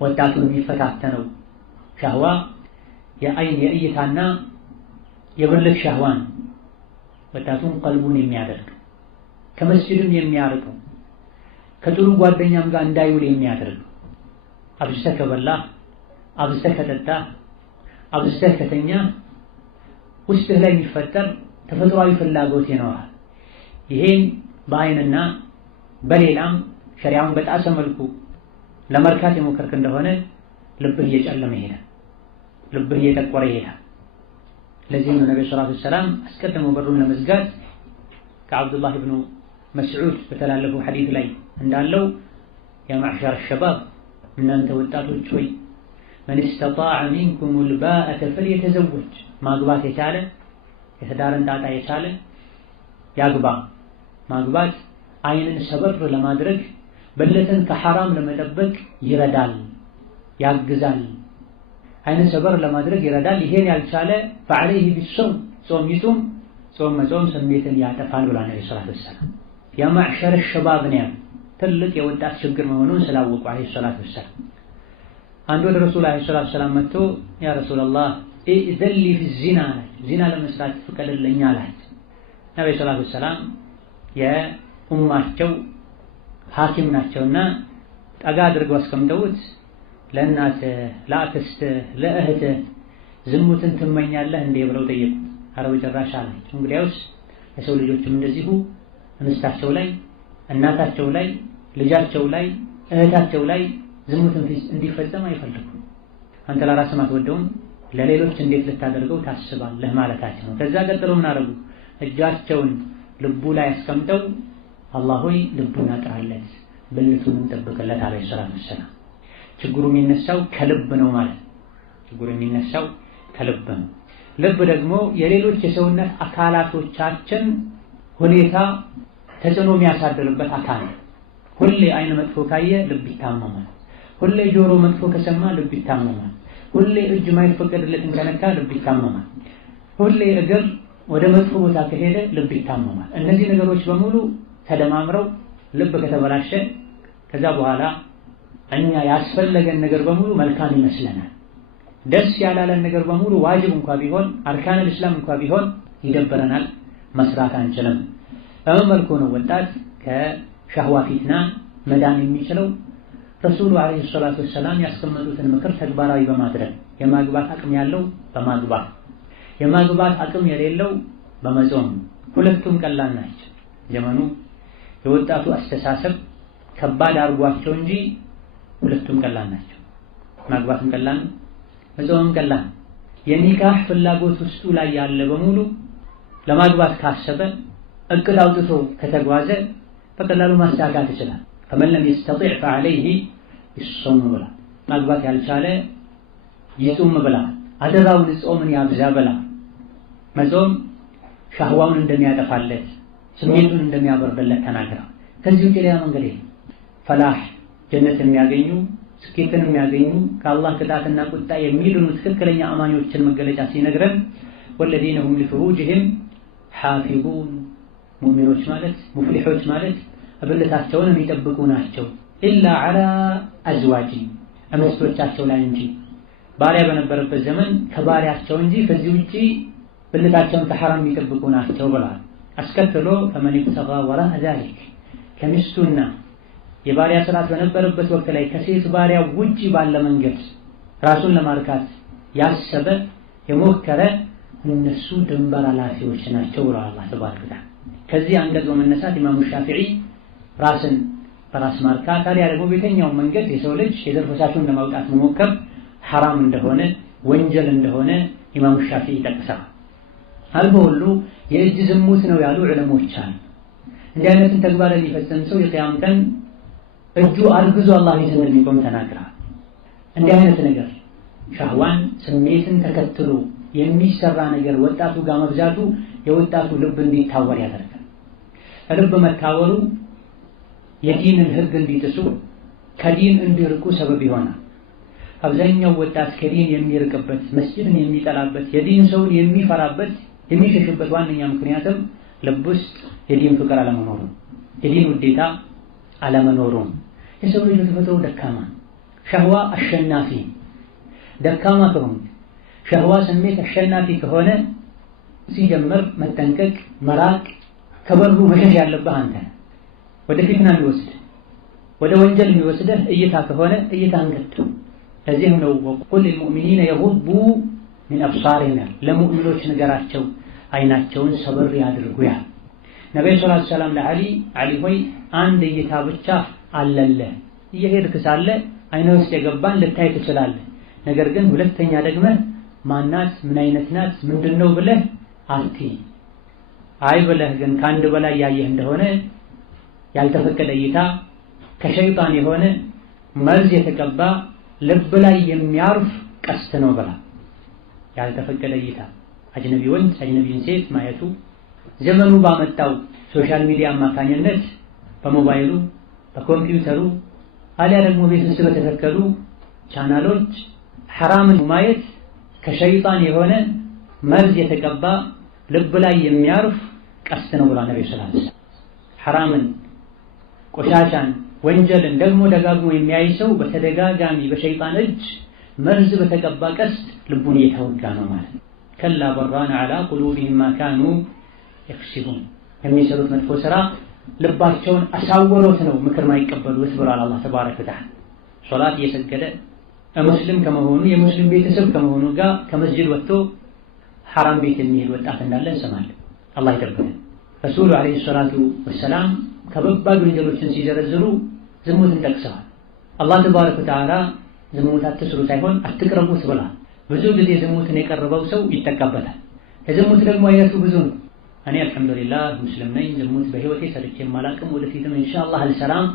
ወጣቱን የሚፈታተነው ሻህዋ የአይን የእይታና የብልት ሻህዋን ወጣቱን ቀልቡን የሚያደርግ ከመስጂድም የሚያርቀው ከጥሩ ጓደኛም ጋር እንዳይውል የሚያደርግ አብዝተህ ከበላህ አብዝተህ ከጠጣህ አብዝተህ ከተኛ ውስጥህ ላይ የሚፈጠር ተፈጥሯዊ ፍላጎት ይኖራል። ይሄን በአይንና በሌላም ሸሪዓውን በጣሰ መልኩ ለመርካት የሞከርክ እንደሆነ ልብህ እየጨለመ ይሄዳል፣ ልብህ እየጠቆረ ይሄዳል። ለዚህም ነው ነብዩ ሰለላሁ ዐለይሂ ወሰለም አስቀድመው በሩን ለመዝጋት ከአብዱላህ ኢብኑ መስዑድ በተላለፈው ሐዲስ ላይ እንዳለው ያ ማዕሸረ ሸባብ እናንተ ወጣቶች ሆይ መን ኢስተጣዐ ሚንኩሙል ባአተ ፈልየተዘወጅ ማግባት የቻለ የትዳርን ጣጣ የቻለ ያግባ። ማግባት አይንን ሰበር ለማድረግ በለትን ከሐራም ለመጠበቅ ይረዳል፣ ያግዛል። አይንን ሰበር ለማድረግ ይረዳል። ይሄን ያልቻለ ፈዐለይሂ ቢሶም ጾም ይጹም፣ ጾም መጾም ስሜትን ያጠፋል ብሏል ነብዩ ሰለላሁ ዐለይሂ ወሰለም። ያ ማዕሸረ ሸባብ ነው ትልቅ የወጣት ችግር መሆኑን ስላወቁ ዐለይሂ ሰላቱ ወሰላም አንዱ ወደ ረሱል ዐለይሂ ሰላቱ ወሰላም መጥቶ ያ ረሱላህ ኢዘን ሊ ፊ ዚና ዚና ለመስራት ፍቀድልኝ አላቸው። ነብዩ ሰለላሁ ዐለይሂ ወሰለም የኡማቸው ሐኪም ናቸውና ጠጋ አድርገው አስቀምጠውት ለእናት ለአክስት ለእህት ዝሙትን ትመኛለህ እንዴ ብለው ጠየቁት። ኧረ በጭራሽ አላቸው። እንግዲያውስ የሰው ልጆችም እንደዚሁ እንስታቸው ላይ እናታቸው ላይ ልጃቸው ላይ እህታቸው ላይ ዝሙትን እንዲፈጸም አይፈልጉም። አንተ ለራስህ አትወደውም፣ ለሌሎች እንዴት ልታደርገው ታስባለህ ማለታቸው ነው። ከዛ ቀጥሎ ምን አደረጉ? እጃቸውን ልቡ ላይ አስቀምጠው አላህ ሆይ ልቡን አጥራለት ብልቱን እንጠብቅለት አለይሂ ሰላቱ ወሰላም። ችግሩ የሚነሳው ከልብ ነው ማለት ችግሩ የሚነሳው ከልብ ነው። ልብ ደግሞ የሌሎች የሰውነት አካላቶቻችን ሁኔታ ተጽዕኖ የሚያሳድርበት አካል ነው። ሁሌ አይን መጥፎ ካየ ልብ ይታመማል። ሁሌ ጆሮ መጥፎ ከሰማ ልብ ይታመማል። ሁሌ እጅ ማይፈቀድለትን ከነካ ልብ ይታመማል። ሁሌ እግር ወደ መጥፎ ቦታ ከሄደ ልብ ይታመማል። እነዚህ ነገሮች በሙሉ ተደማምረው ልብ ከተበላሸ ከዛ በኋላ እኛ ያስፈለገን ነገር በሙሉ መልካም ይመስለናል። ደስ ያላለን ነገር በሙሉ ዋጅብ እንኳን ቢሆን አርካኑል እስላም እንኳን ቢሆን ይደበረናል፣ መስራት አንችልም። በምን መልኩ ነው ወጣት ከሸህዋ ፊትና መዳን የሚችለው? ረሱሉ አለይሂ ሰላቱ ወሰላም ያስቀመጡትን ምክር ተግባራዊ በማድረግ የማግባት አቅም ያለው በማግባት የማግባት አቅም የሌለው በመጾም ሁለቱም ቀላል ናቸው። ዘመኑ የወጣቱ አስተሳሰብ ከባድ አድርጓቸው እንጂ ሁለቱም ቀላል ናቸው። ማግባትም ቀላል ነው፣ መጾምም ቀላል ነው። የኒካህ ፍላጎት ውስጡ ላይ ያለ በሙሉ ለማግባት ካሰበ እቅድ አውጥቶ ከተጓዘ በቀላሉ ማስተካከል ይችላል። ፈመን ለም የስተጢዕ ፈዐለይሂ ቢሶም ብላ ማግባት ያልቻለ ይጹም ብላ አደራውን ጾምን ያብዛ ብላ። መጾም ሻህዋውን እንደሚያጠፋለት ስሜቱን እንደሚያበርድለት ተናግራ ከዚህ ውጭ ሌላ መንገድ የለም። ፈላህ ጀነት የሚያገኙ ስኬትን የሚያገኙ ከአላህ ቅጣትና ቁጣ የሚድኑ ትክክለኛ አማኞችን መገለጫ ሲነግረን ወለዚነ ሁም ሊፍሩጅሂም ሓፊዙን ሙእሚኖች ማለት ሙፍሊሖች ማለት ብልታቸውን የሚጠብቁ ናቸው። ኢላ ዐላ አዝዋጅሂም ሚስቶቻቸው ላይ እንጂ ባሪያ በነበረበት ዘመን ከባሪያቸው እንጂ ከዚህ ውጪ ብልታቸውን ከሐራም የሚጠብቁ ናቸው ብለዋል። አስከትሎ ፈመን ኢብተጋ ወራአ ዛሊክ ከሚስቱና የባሪያ ስርዓት በነበረበት ወቅት ላይ ከሴት ባሪያ ውጪ ባለ መንገድ ራሱን ለማርካት ያሰበ የሞከረ እነሱ ድንበር ኃላፊዎች ናቸው ብለዋል አላህ ተባረከ ወተዓላ። ከዚህ አንቀጽ በመነሳት ኢማሙ ሻፊዒ ራስን በራስ ማርካት ታዲያ ደግሞ በየትኛው መንገድ የሰው ልጅ የዘር ፈሳሹን ለማውጣት መሞከር ሐራም እንደሆነ ወንጀል እንደሆነ ኢማሙ ሻፊዒ ይጠቅሳል። አልፎ ሁሉ የእጅ ዝሙት ነው ያሉ ዑለሞች አሉ። እንዲህ አይነትን ተግባር የሚፈጽም ሰው የቂያም ቀን እጁ አርግዞ አላህ ፊት እንደሚቆም ተናግረዋል። እንዲህ አይነት ነገር ሻህዋን ስሜትን ተከትሎ የሚሰራ ነገር ወጣቱ ጋር መብዛቱ የወጣቱ ልብ እንዲታወር ያደርጋል። ልብ መታወሩ የዲንን ህግ እንዲጥሱ ከዲን እንዲርቁ ሰበብ ይሆናል። አብዛኛው ወጣት ከዲን የሚርቅበት መስጂድን የሚጠላበት የዲን ሰውን የሚፈራበት የሚሸሽበት ዋነኛ ምክንያትም ልብ ውስጥ የዲን ፍቅር አለመኖሩ የዲን ውዴታ አለመኖሩ። የሰው ልጅ በተፈጥሮ ደካማ ሸህዋ አሸናፊ ደካማ ከሆነ ሸህዋ ስሜት አሸናፊ ከሆነ ሲጀምር መጠንቀቅ መራቅ ከበሩ መሸሽ ያለብህ አንተ። ወደ ፊትና የሚወስድ ወደ ወንጀል የሚወስድህ እይታ ከሆነ እይታን ገድ። ለዚህም ነው ወቁል ልልሙእሚኒነ የጉዱ ሚን አብሳሪሂም ለሙእሚኖች ነገራቸው አይናቸውን ሰበር ያድርጉ ያ ነብዩ ሰለላሁ ዐለይሂ ወሰለም ለዓሊ ሆይ አንድ እይታ ብቻ አለለህ እየሄድክ ሳለ አይነ ውስጥ የገባን ልታይ ትችላለህ። ነገር ግን ሁለተኛ ደግመህ ማናት ምን አይነት ናት ምንድነው ብለህ አትይ። አይ ብለህ ግን ከአንድ በላይ ያየህ እንደሆነ ያልተፈቀደ እይታ ከሸይጣን የሆነ መርዝ የተቀባ ልብ ላይ የሚያርፍ ቀስት ነው ብላ ያልተፈቀደ እይታ አጅነቢ ወንድ አጅነቢን ሴት ማየቱ ዘመኑ ባመጣው ሶሻል ሚዲያ አማካኝነት በሞባይሉ በኮምፒውተሩ አሊያ ደግሞ ቤት ውስጥ በተተከሉ ቻናሎች ሐራምን ማየት ከሸይጣን የሆነ መርዝ የተቀባ ልብ ላይ የሚያርፍ ቀስት ነው ብላ ነብዩ ሰለላሁ ዐለይሂ ወሰለም። ሐራምን ቆሻሻን ወንጀልን ደግሞ ደጋግሞ የሚያይ ሰው በተደጋጋሚ በሸይጣን እጅ መርዝ በተቀባ ቀስት ልቡን እየተወጋ ነው ማለት ነው። ከላ በራነ ዐላ ቁሉቢሂም ማ ካኑ የክሲቡን የሚሰሩት መጥፎ ስራ ልባቸውን አሳወሮት ነው ምክር ማይቀበሉት ብሏል አላህ ተባረከ ወተዓላ። ሶላት እየሰገደ ሙስሊም ከመሆኑ የሙስሊም ቤተሰብ ከመሆኑ ጋር ከመስጂድ ወጥቶ ሐራም ቤት የሚሄድ ወጣት እንዳለ እንሰማለን። አላህ ይጠብቀን። ረሱሉ አለይሂ ሰላቱ ወሰላም ከበባድ ወንጀሎችን ሲዘረዝሩ ዝሙትን ጠቅሰዋል። አላህ ተባረከ ወተዓላ ዝሙት አትስሩ ሳይሆን አትቅረቡት ብሏል። ብዙ ጊዜ ዝሙትን የቀረበው ሰው ይጠቀበታል። የዝሙት ደግሞ አይነቱ ብዙ ነው። እኔ አልሐምዱሊላህ ሙስሊም ነኝ፣ ዝሙት በህይወቴ ሰርቼ ማላቅም ወደፊትም ኢንሻአላህ አልሰራም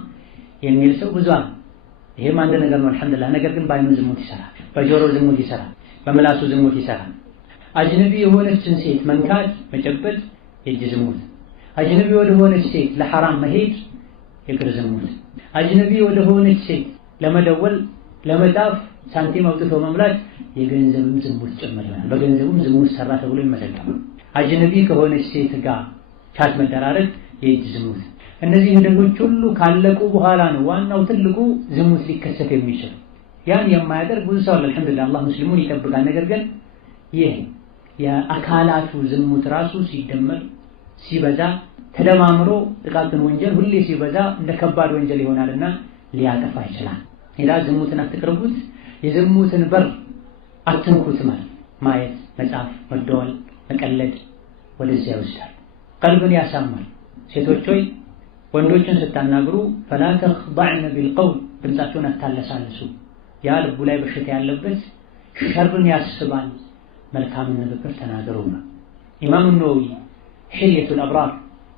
የሚል ሰው ብዙ አለ። ይሄም አንድ ነገር ነው አልሐምዱሊላህ። ነገር ግን በአይኑ ዝሙት ይሰራል፣ በጆሮ ዝሙት ይሰራል፣ በምላሱ ዝሙት ይሰራል። አጅነቢ የሆነችን ሴት መንካት መጨበጥ የእጅ ዝሙት፣ አጅነቢ ወደ ሆነች ሴት ለሐራም መሄድ የእግር ዝሙት፣ አጅነቢ ወደ ሆነች ሴት ለመደወል ለመጻፍ ሳንቲም አውጥቶ መምላት የገንዘብም ዝሙት ጭምር ይሆናል። በገንዘቡም ዝሙት ሰራ ተብሎ ይመሰከራል። አጅነቢ ከሆነች ሴት ጋር ቻት መደራረግ የእጅ ዝሙት። እነዚህ ሂደቶች ሁሉ ካለቁ በኋላ ነው ዋናው ትልቁ ዝሙት ሊከሰት የሚችል። ያን የማያደርግ ብዙ ሰው አልሐምዱሊላህ አላህ ሙስሊሙን ይጠብቃል። ነገር ግን ይህ የአካላቱ ዝሙት ራሱ ሲደመር ሲበዛ ተደማምሮ ጥቃቅን ወንጀል ሁሌ ሲበዛ እንደ ከባድ ወንጀል ይሆናልና ሊያጠፋ ይችላል። ኢላ ዝሙትን አትቅርቡት፣ የዝሙትን በር አትንኩት ማለት ማየት፣ መጻፍ፣ መደወል፣ መቀለድ ወደዚያ ይወስዳል። ቀልብን ያሳማል። ሴቶች ሆይ ወንዶችን ስታናግሩ ፈላ ተኽضዕነ ቢልቀውል ድምፃቸውን አታለሳልሱ። ያ ልቡ ላይ በሽታ ያለበት ሸርን ያስባል። መልካምን ንግግር ተናገሩ ነው። ኢማሙ ነወዊ ሒልየቱል አብራር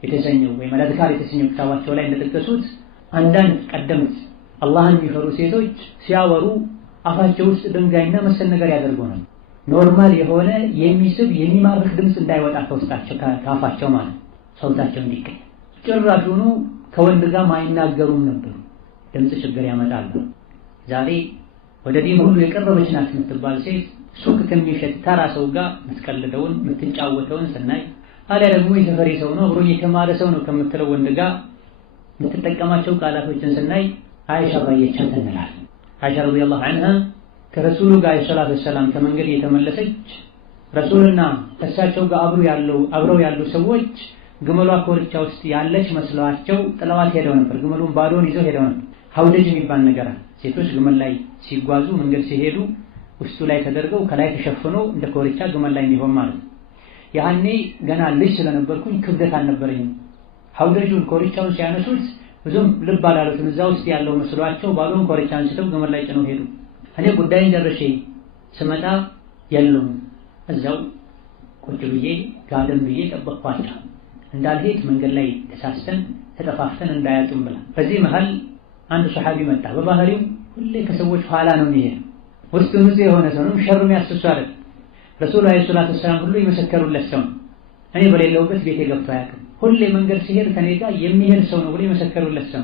የተሰኘው ወይም አልአዝካር የተሰኘው ክታባቸው ላይ እንደጠቀሱት አንዳንድ ቀደምት አላህን የሚፈሩ ሴቶች ሲያወሩ አፋቸው ውስጥ ድንጋይና መሰል ነገር ያደርጉ ነው። ኖርማል የሆነ የሚስብ የሚማርክ ድምፅ እንዳይወጣ ከውስጣቸው ካፋቸው ማለት ሰውታቸው እንዲቀር ጭራሹኑ ከወንድ ጋር ማይናገሩም ነበሩ። ድምፅ ችግር ያመጣል። ዛሬ ወደ ዲን ሁሉ የቀረበች ናት የምትባል ሴት ሱቅ ከሚሸጥ ተራ ሰው ጋር የምትቀልደውን የምትጫወተውን ስናይ፣ አሊያ ደግሞ የሰፈሬ ሰው ነው አብሮኝ የተማረ ሰው ነው ከምትለው ወንድ ጋር የምትጠቀማቸው ቃላቶችን ስናይ አይሻ ባየቻት እንላለን። አይሻ ረዲየላሁ ዐንሃ ከረሱሉ ጋር ሰለላሁ ዐለይሂ ወሰለም ከመንገድ የተመለሰች ረሱልና ከእሳቸው ጋር አብረው ያሉ ሰዎች ግመሏ ኮርቻ ውስጥ ያለች መስሏቸው ጥለዋት ሄደው ነበር። ግመሉን ባዶን ይዘው ሄደው ነበር። ሀውደጅ የሚባል ነገር አለ። ሴቶች ግመል ላይ ሲጓዙ መንገድ ሲሄዱ ውስጡ ላይ ተደርገው ከላይ ተሸፍኖ እንደ ኮርቻ ግመል ላይ የሚሆን ማለት ነው። ያኔ ገና ልጅ ስለነበርኩኝ ክብደት አልነበረኝም። ሀውደጁን ኮርቻውን ሲያነሱት ብዙም ልብ አላሉትም። እዛ ውስጥ ያለው መስሏቸው ባዶን ኮርቻ አንስተው ግመል ላይ ጭነው ሄዱ። እኔ ጉዳይን ጨርሼ ስመጣ የሉም። እዛው ቁጭ ብዬ ጋደም ብዬ ጠበቅኳቸው። እንዳልሄድ መንገድ ላይ ተሳስተን ተጠፋፍተን እንዳያጡም ብላ። በዚህ መሃል አንድ ሱሐቢ መጣ። በባህሪው ሁሌ ከሰዎች ኋላ ነው የሚሄድ። ውስጡ ንጹህ የሆነ ሰው ነው። ሸርም ያስሱ አይደል። ረሱል አለይሂ ሰላቱ ወሰላም ሁሉ የመሰከሩለት ሰው። እኔ በሌለውበት ቤቴ ገብቶ አያውቅም። ሁሌ መንገድ ሲሄድ ከኔ ጋር የሚሄድ ሰው ነው ብሎ የመሰከሩለት ሰው።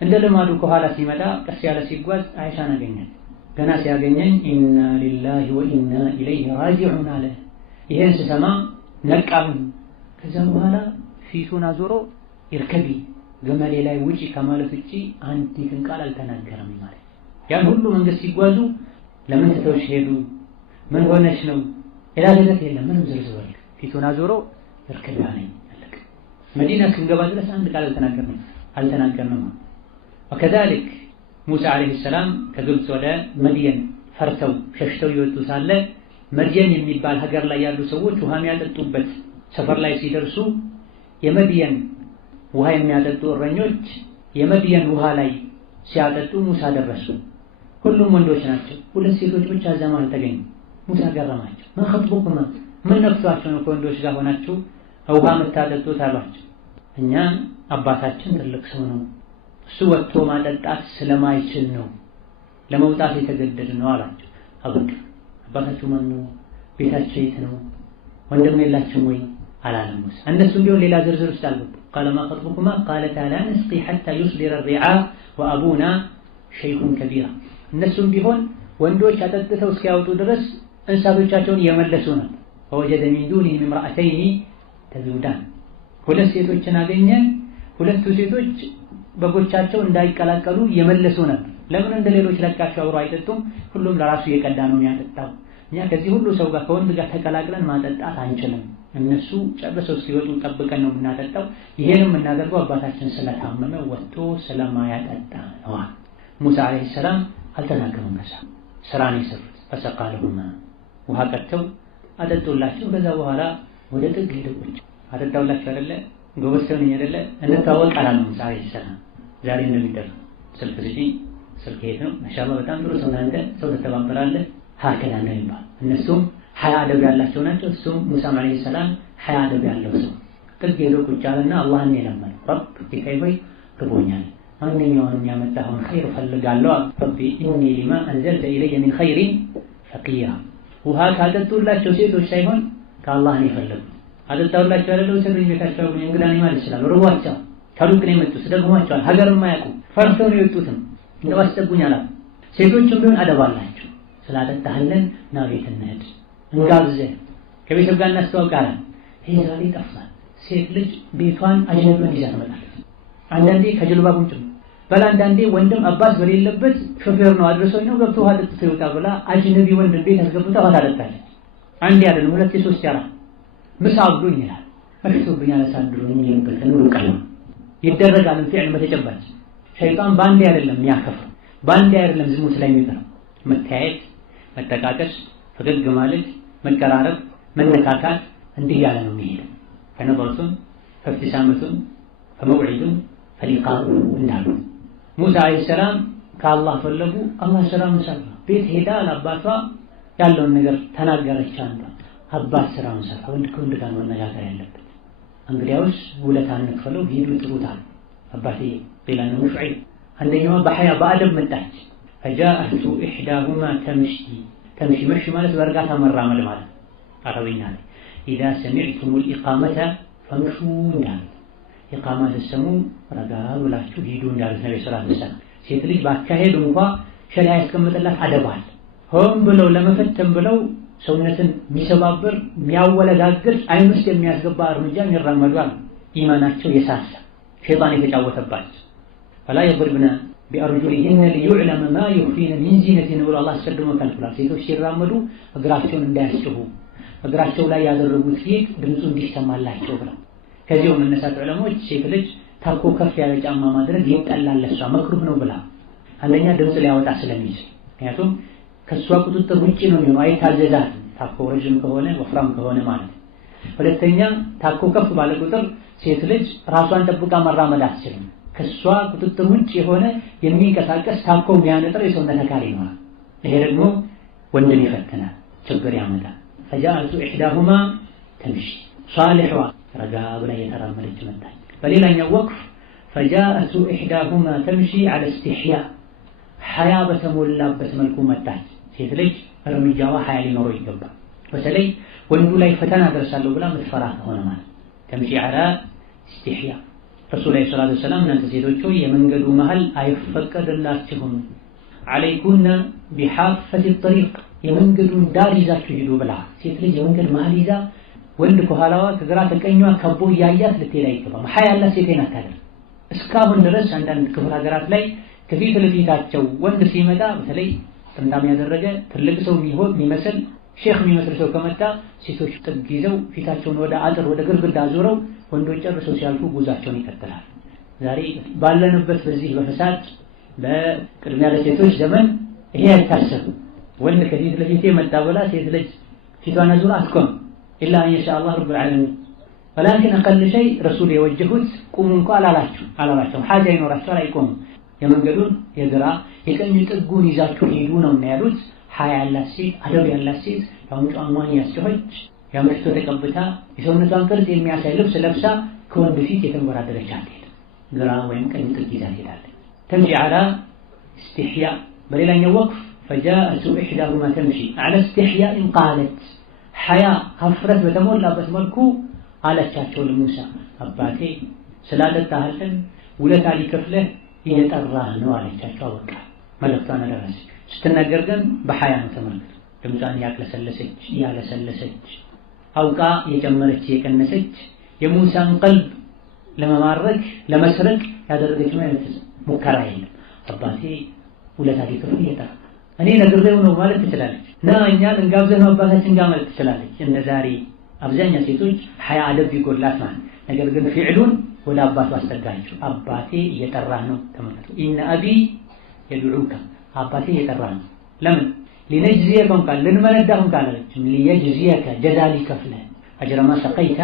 እንደ ልማዱ ከኋላ ሲመጣ ቀስ ያለ ሲጓዝ አይሻን አገኘን። ገና ሲያገኘኝ ኢና ሊላሂ ወኢና ኢለይሂ ራጂዑን አለ። ይሄን ስሰማ ነቃም። ከዛ በኋላ ፊቱን አዞሮ ይርከቢ ገመሌ ላይ ውጪ ከማለት ውጪ አንዲትን ቃል አልተናገረም ማለት። ያን ሁሉ መንገድ ሲጓዙ ለምን ትተውሽ ሄዱ? ምን ሆነሽ ነው? ኢላደት የለም ምንም ዝርዝር ወልክ ፊቱን አዞሮ ይርከቢ አለኝ። አለቀ። መዲና እስክንገባ ድረስ አንድ ቃል አልተናገርንም። ወከዛሊክ ሙሳ አለይሂ ሰላም ከግብፅ ወደ መድየን ፈርተው ሸሽተው ይወጡ ሳለ መድየን የሚባል ሀገር ላይ ያሉ ሰዎች ውሃ የሚያጠጡበት ሰፈር ላይ ሲደርሱ የመድየን ውሃ የሚያጠጡ እረኞች የመድየን ውሃ ላይ ሲያጠጡ ሙሳ ደረሱ። ሁሉም ወንዶች ናቸው። ሁለት ሴቶች ብቻ እዛ መሃል ተገኙ። ሙሳ ገረማቸው። ምን ኸጥቡኩማ ምን ነክቷቸው ነው ከወንዶች ጋር ሆናችሁ ውሃ የምታጠጡት አሏቸው። እኛ አባታችን ትልቅ ሰው ነው፣ እሱ ወጥቶ ማጠጣት ስለማይችል ነው ለመውጣት የተገደድ ነው አላቸው። አበቃ። አባታችሁ ማን ነው? ቤታቸው የት ነው? ወንድም የላችሁም ወይ አላለም ሙሳ። እነሱ እንዲሁ ሌላ ዝርዝር ውስጥ አልገቡ። ቃለ ማ ኸጥቡኩማ ቃለታ ላ ነስቂ ሐታ ዩስዲረ ሪዓ ወአቡና ሸይኹን ከቢራ። እነሱም ቢሆን ወንዶች አጠጥተው እስኪያወጡ ድረስ እንስሳቶቻቸውን እየመለሱ ነው። ፈወጀደ ሚን ዱኒሂም ኢምረአተይኒ ተዙዳን። ሁለት ሴቶችን አገኘ። ሁለቱ ሴቶች በጎቻቸው እንዳይቀላቀሉ እየመለሱ ነበር። ለምን እንደ ሌሎች ለቃቸው አብሮ አይጠጡም? ሁሉም ለራሱ እየቀዳ ነው የሚያጠጣው። እኛ ከዚህ ሁሉ ሰው ጋር ከወንድ ጋር ተቀላቅለን ማጠጣት አንችልም። እነሱ ጨርሰው እስኪወጡ ጠብቀን ነው የምናጠጣው። ይሄንም የምናደርገው አባታችን ስለታመመ ወጥቶ ስለማያጠጣ ነው። ሙሳ አለይሂ ሰላም አልተናገሩም። ከዛ ስራን የሰሩት ፈሰቃለሁማ ውሃ ቀድተው አጠጡላቸው። ከዛ በኋላ ወደ ጥግ ሄደው ቁጭ አጠጣውላቸው አይደለ ጎበዝ ሰው ነኝ አይደለ እንታወቅ አላሉ ሙሳ አለይሂ ሰላም። ዛሬ እንደሚደረግ ስልክ ልጅ ስልክ የት ነው ማሻአላህ በጣም ጥሩ ሰው ናንተ ሰው ተተባበራለህ ሀከላ ነው ይባል። እነሱም ሀያ አደብ ያላቸው ናቸው። እሱም ሙሳ አለይሂ ሰላም ሀያ አደብ ያለው ሰው ጥግ ሄደው ቁጭ አለና አላህን የለመነ ረብ ጌታዬ ሆይ ርቦኛል፣ ማንኛውንም ያመጣኸውን ኸይር እፈልጋለሁ። ረቢ ኢኒ ሊማ አንዘልተ ኢለየ ሚን ኸይሪን ፈቂራ። ውሃ ካጠጡላቸው ሴቶች ሳይሆን ከአላህ ነው የፈለጉት። አጠጣውላቸው አይደለም ሰብሪ ቤታቸው እንግዳኔ ማለት ይችላል። ርቧቸው ከሩቅ ነው የመጡት፣ ደግሟቸዋል፣ ሀገርም አያውቁም፣ ፈርተው ነው የወጡትም። እንደው አስጠጉኝ አላሉ። ሴቶችም ቢሆን አደብ አላቸው። ስላጠጣህልን ና ቤት እንሂድ እንጋብዝህ ከቤተሰብ ጋር እናስተዋውቃለን። ይሄ ዛሬ ጠፍቷል። ሴት ልጅ ቤቷን አጅነቢን ይዛ ትመጣለች። አንዳንዴ ከጀልባቡም ጭምር በላ አንዳንዴ ወንድም አባት በሌለበት ሾፌር ነው አድርሶኝ ነው ገብቶ ውሃ ጠጥቶ ይወጣ ብላ አጅነቢ ወንድም ቤት አስገብታ ውሃ ታጠጣለች። አንዴ አይደለም ሁለት ሶስት ያራ ምሳ አብሎኝ ይላል። መሽቶብኛል አሳድሮኝ የሚልበት ነው ቀለም ይደረጋል። ፊዕል በተጨባጭ ሸይጣን ባንዴ አይደለም የሚያከፍረው፣ ባንዴ አይደለም ዝሙት ላይ የሚጠራው። መታየት፣ መጠቃቀስ፣ ፈገግ ማለት፣ መቀራረብ፣ መነካካት እንዲህ ያለ ነው የሚሄደው። ከነበርቱም ፈብቲሳመቱም ፈመውዒዱም ፈሊቃኡ እንዳሉ ሙሳ አለይሂ ሰላም ከአላህ ፈለጉ። አላህ ሰላም ሰራ። ቤት ሄዳ ለአባቷ ያለውን ነገር ተናገረች። አንዷ አባት ስራውን ሰራ፣ ወንድ ከወንድ ጋር መነጋገር ያለበት እንግዲያውስ ውለታ እንክፈለው ሂዱ ጥሩታል። አባቴ ሌላ ነው ሹዓይብ። አንደኛዋ በሐያ በአደብ መጣች። ፈጃአቱ ኢሕዳሁማ ተምሺ መሽ ማለት በእርጋታ መራመድ ማለት አረብኛ ላይ ኢዛ ሰሚዕቱሙል ኢቃመተ ፈምሹ እንዳሉ ኢቃማ ስትሰሙ ረጋ ብላችሁ ሂዱ እንዳሉት ነብዩ ሰለላሁ ዐለይሂ ወሰለም። ሴት ልጅ ባካሄድ እንኳን ሸሪዓ ያስቀምጠላት አደብ አለ። ሆን ብለው ለመፈተን ብለው ሰውነትን የሚሰባብር የሚያወለጋግር አይን ውስጥ የሚያስገባ እርምጃ የሚራመዱ አሉ። ኢማናቸው የሳሳ ሸይጣን የተጫወተባቸው ፈላ የضربن بأرجلهن ليعلم ما يخفين من زينتهن ብሎ አላህ አስቀድሞ ከልክሏል። ሴቶች ሲራመዱ እግራቸውን እንዳያስጭሁ እግራቸው ላይ ያደረጉት ጌጥ ድምፁ እንዲሰማላቸው ብለው ከዚያው መነሳት ዑለሞች ሴት ልጅ ታኮ ከፍ ያለ ጫማ ማድረግ ይጠላል ለሷ መክሩህ ነው ብላ አንደኛ ድምፅ ሊያወጣ ስለሚችል ምክንያቱም ከሷ ቁጥጥር ውጪ ነው የሚሆነው። አይታዘዛትም ታኮ ረጅም ከሆነ ወፍራም ከሆነ ማለት። ሁለተኛ ታኮ ከፍ ባለ ቁጥር ሴት ልጅ ራሷን ጠብቃ መራመድ አትችልም። ከሷ ቁጥጥር ውጪ የሆነ የሚንቀሳቀስ ታኮ የሚያነጥር የሰውነት አካል ይኖራል። ይሄ ደግሞ ወንድን ይፈትናል፣ ችግር ያመጣል። ፈጃአቱ ኢሕዳሁማ ተምሺ ሷሊሕዋ ረጋ ብላ የተራመደች መጣች። በሌላኛው ወቅፍ ፈጃአቱ ኢሕዳሁማ ተምሺ ዐለ ኢስቲሕያ ሐያ በተሞላበት መልኩ መጣች። ሴት ልጅ እርምጃዋ ሐያ ሊኖረው ይገባል። በተለይ ወንዱ ላይ ፈተና ደርሳለሁ ብላ ምትፈራ ከሆነ ማለት ተምሺ ዐላ ኢስቲሕያ። ረሱል ሰለላሁ ዐለይሂ ወሰለም እናንተ ሴቶች ሆይ የመንገዱ መሃል አይፈቀድላችሁም፣ ዐለይኩነ ቢሐፈቲ ጠሪቅ የመንገዱን ዳር ይዛችሁ ሂዱ ብላ። ሴት ልጅ የመንገድ መሃል ይዛ ወንድ ከኋላዋ ከግራ ከቀኟ ከቦ እያያት ልትሄድ አይገባም። ሐያ ያላት ሴት ናታለች። እስካሁን ድረስ አንዳንድ ክፍለ ሀገራት ላይ ከፊት ለፊታቸው ወንድ ሲመጣ በተለይ ጥምጣም ያደረገ ትልቅ ሰው የሚመስል ሼክ የሚመስል ሰው ከመጣ ሴቶች ጥግ ይዘው ፊታቸውን ወደ አጥር ወደ ግርግዳ ዞረው ወንዶች ጨርሰው ሲያልፉ ጉዟቸውን ይቀጥላል። ዛሬ ባለንበት በዚህ በፈሳድ በቅድሚያ ለሴቶች ዘመን ይሄ አይታሰብም። ወንድ ከፊት ለፊት መጣ ብላ ሴት ልጅ ፊቷን አዙራ አትቆም ኢላ ኢንሻአላህ ረብል ዓለሚን። ወላኪን አቀል ሸይ ረሱል የወጀሁት ቁሙ እንኳን አላላቸውም። ሐጃ ይኖራቸዋል አይቆሙም። የመንገዱን የግራ የቀኝ ጥጉን ይዛችሁ ሄዱ ነው ያሉት። ሐያ ያላት ሴት አደብ ያላት ሴት ያውም ጫማዋን ያስጨኸች ያመሽቶ ተቀብታ የሰውነቷን ቅርጽ የሚያሳይ ልብስ ለብሳ ከወንድ ፊት የተንጎራደረች አትሄድ። ግራ ወይም ቀኝ ጥግ ይዛ ትሄዳለች። ተምሺ ዐላ ኢስቲሕያ። በሌላኛው ወቅፍ ፈጃአቱ ኢሕዳሁማ ተምሺ ዐላ ኢስቲሕያእ ቃለት ሐያ ሀፍረት በተሞላበት መልኩ አለቻቸው ለሙሳ አባቴ ስላጠጣህልን ውለታ ሊከፍልህ እየጠራህ ነው አለቻቸው። በቃ መልእክቷን አደረሰች። ስትናገር ግን በሐያ ነው። ተመልከቱ፣ ድምጿን ያለሰለሰች አውቃ የጨመረች የቀነሰች የሙሳን ቀልብ ለመማረክ ለመስረቅ ያደረገች ማለት ሙከራ የለም። አባቴ ውለታ ሊከፍል እየጠራ እኔ ነግሬው ነው ማለት ትችላለች። ና እኛ ልንጋብዘህ ነው አባታችን ጋር ማለት ትችላለች። እንደ ዛሬ አብዛኛው ሴቶች ሐያ አደብ ይጎላት ማለት ነገር ግን ፊዕሉን ወደ አባቱ አስጠጋችሁ። አባቴ እየጠራህ ነው። ተመልከቱ፣ ኢነ አቢ የድዑከ አባቴ እየጠራህ ነው። ለምን ሊነጅዚየከም ቃል ልንመነዳሁም ቃል አለችም። ሊየጅዚየከ ጀዛ ሊከፍልህ አጅረማ ሰቀይታ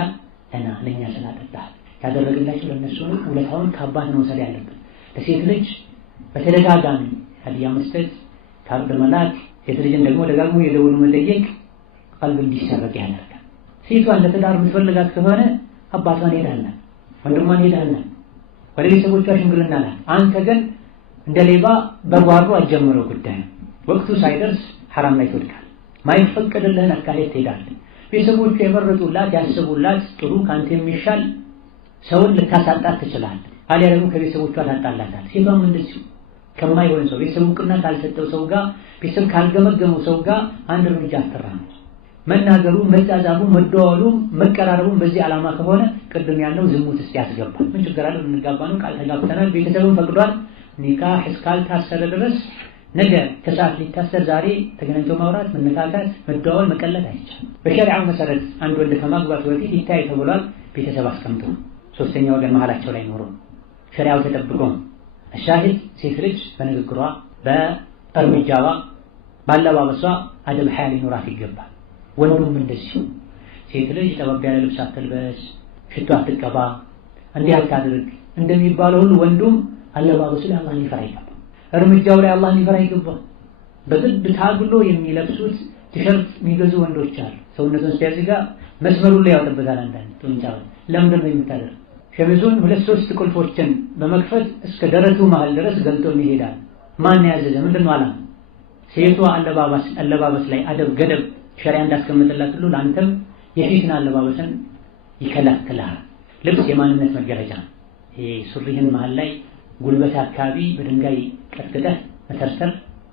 ለና ለእኛ ስላጠጣህ ያደረግላቸው ለእነሱ ነው። ውለታውን ከአባት ነው መውሰድ ያለብን። ለሴት ልጅ በተደጋጋሚ ሀዲያ መስጠት፣ ካርድ መላክ፣ ሴት ልጅን ደግሞ ደጋግሞ የደውሉ መጠየቅ ቀልብ እንዲሰረቅ ያደርጋል። ሴቷን ለትዳር የምትፈልጋት ከሆነ አባቷን ሄዳና ወንድሟን ሄዳና ወደ ቤተሰቦቿ ሽምግልና ናት። አንተ ግን እንደ ሌባ በጓሮ አጀምረው ጉዳይ ወቅቱ ሳይደርስ ሐራም ላይ ትወድቃለህ። ማይፈቀድልህን አካሄድ ትሄዳለህ። ቤተሰቦቿ የመረጡላት ያሰቡላት ጥሩ ካንተ የሚሻል ሰውን ልታሳጣት ትችላለህ። አሊያ ደግሞ ከቤተሰቦቿ ታጣላታለህ። ሴቷም እንደዚሁ ከማይሆን ሰው ቤተሰብ እውቅና ካልሰጠው ሰው ጋር ቤተሰብ ካልገመገመው ሰው ጋር አንድ እርምጃ አትራመድ። መናገሩ፣ መጻጻፉ፣ መደዋወሉ፣ መቀራረቡ በዚህ ዓላማ ከሆነ ቅድም ያለው ዝሙት ውስጥ ያስገባል። ምን ችግር አለው? እንጋባ ነው፣ ቃል ተጋብተናል፣ ቤተሰቡን ፈቅዷል። ኒካህ እስካልታሰረ ድረስ ነገ ከሰዓት ሊታሰር ዛሬ ተገናኝቶ ማውራት፣ መነካካት፣ መደዋወል፣ መቀለድ አይቻልም። በሸሪዓው መሰረት አንድ ወንድ ከማግባቱ በፊት ይታይ ተብሏል። ቤተሰብ አስቀምጦ ሶስተኛ ወገን መሀላቸው ላይ ኖሮ ሸሪዓው ተጠብቆ ሻሂድ ሴት ልጅ በንግግሯ፣ በእርምጃዋ፣ ባለባበሷ አደብ ሐያ ሊኖራት ይገባል። ወንዱም እንደዚሁ ሴት ልጅ ጠበብ ያለ ልብስ አትልበስ፣ ሽቶ አትቀባ፣ እንዲህ አታድርግ እንደሚባለው ሁሉ ወንዱም አለባበሱ ላይ አላህን ሊፈራ ይገባል። እርምጃው ላይ አላህን ሊፈራ ይገባል። በግድ ታግሎ የሚለብሱት ቲሸርት የሚገዙ ወንዶች አሉ። ሰውነቱን ሲያዝጋ መስመሩን ላይ ያወጣበታል። አንዳንድ ጡንቻው ለምንድን ነው የምታደርግ? ሸሚዙን 2-3 ቁልፎችን በመክፈት እስከ ደረቱ መሃል ድረስ ገልጦ ይሄዳል። ማን ያዘዘ? ምንድን ነው ዓላማ? ሴቷ አለባበስ ላይ አደብ ገደብ ሸሪዓ እንዳስቀምጠላት ሁሉ ለአንተም የፊትን አለባበስን ይከለክልሃል። ልብስ የማንነት መገለጫ ነው። ይሄ ሱሪህን መሃል ላይ ጉልበት አካባቢ በድንጋይ ቀጥቅጠህ መተርተር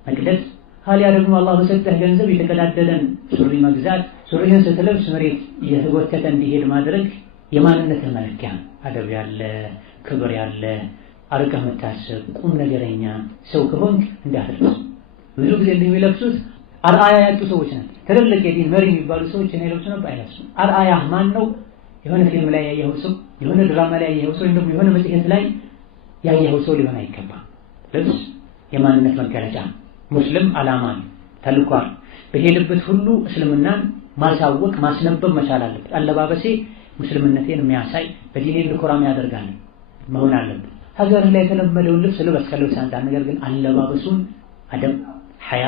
መቅደስ፣ ሀሊያ ደግሞ አላህ በሰጠህ ገንዘብ የተቀዳደለን ሱሪ መግዛት፣ ሱሪህን ስትለብስ መሬት እየተጎተተ እንዲሄድ ማድረግ የማንነትህ መለኪያ። አደብ ያለ ክብር ያለ አርቀህ መታሰብ ቁም ነገረኛ ሰው ከሆንክ እንዳትለብስ። ብዙ ጊዜ እንደሚለብሱት አርአያ ያጡ ሰዎች ናቸው። ትልልቅ የዲን መሪ የሚባሉ ሰዎች እኔ ለብሱ ነበር አይለብሱም። አርአያ ማን ነው? የሆነ ፊልም ላይ ያየኸው ሰው፣ የሆነ ድራማ ላይ ያየኸው ሰው፣ እንደውም የሆነ መጽሔት ላይ ያየኸው ሰው ሊሆን አይገባም። ልብስ የማንነት መገለጫ። ሙስሊም ዓላማ ተልኳል። በሄደበት ሁሉ እስልምናን ማሳወቅ ማስነበብ መቻል አለበት። አለባበሴ ሙስሊምነቴን የሚያሳይ በዲኔ ልኮራም ያደርጋል መሆን አለበት። ሀገር ላይ የተለመደውን ልብስ ልበስ ከልብስ አንፃር፣ ነገር ግን አለባበሱን አደብ፣ ሐያ፣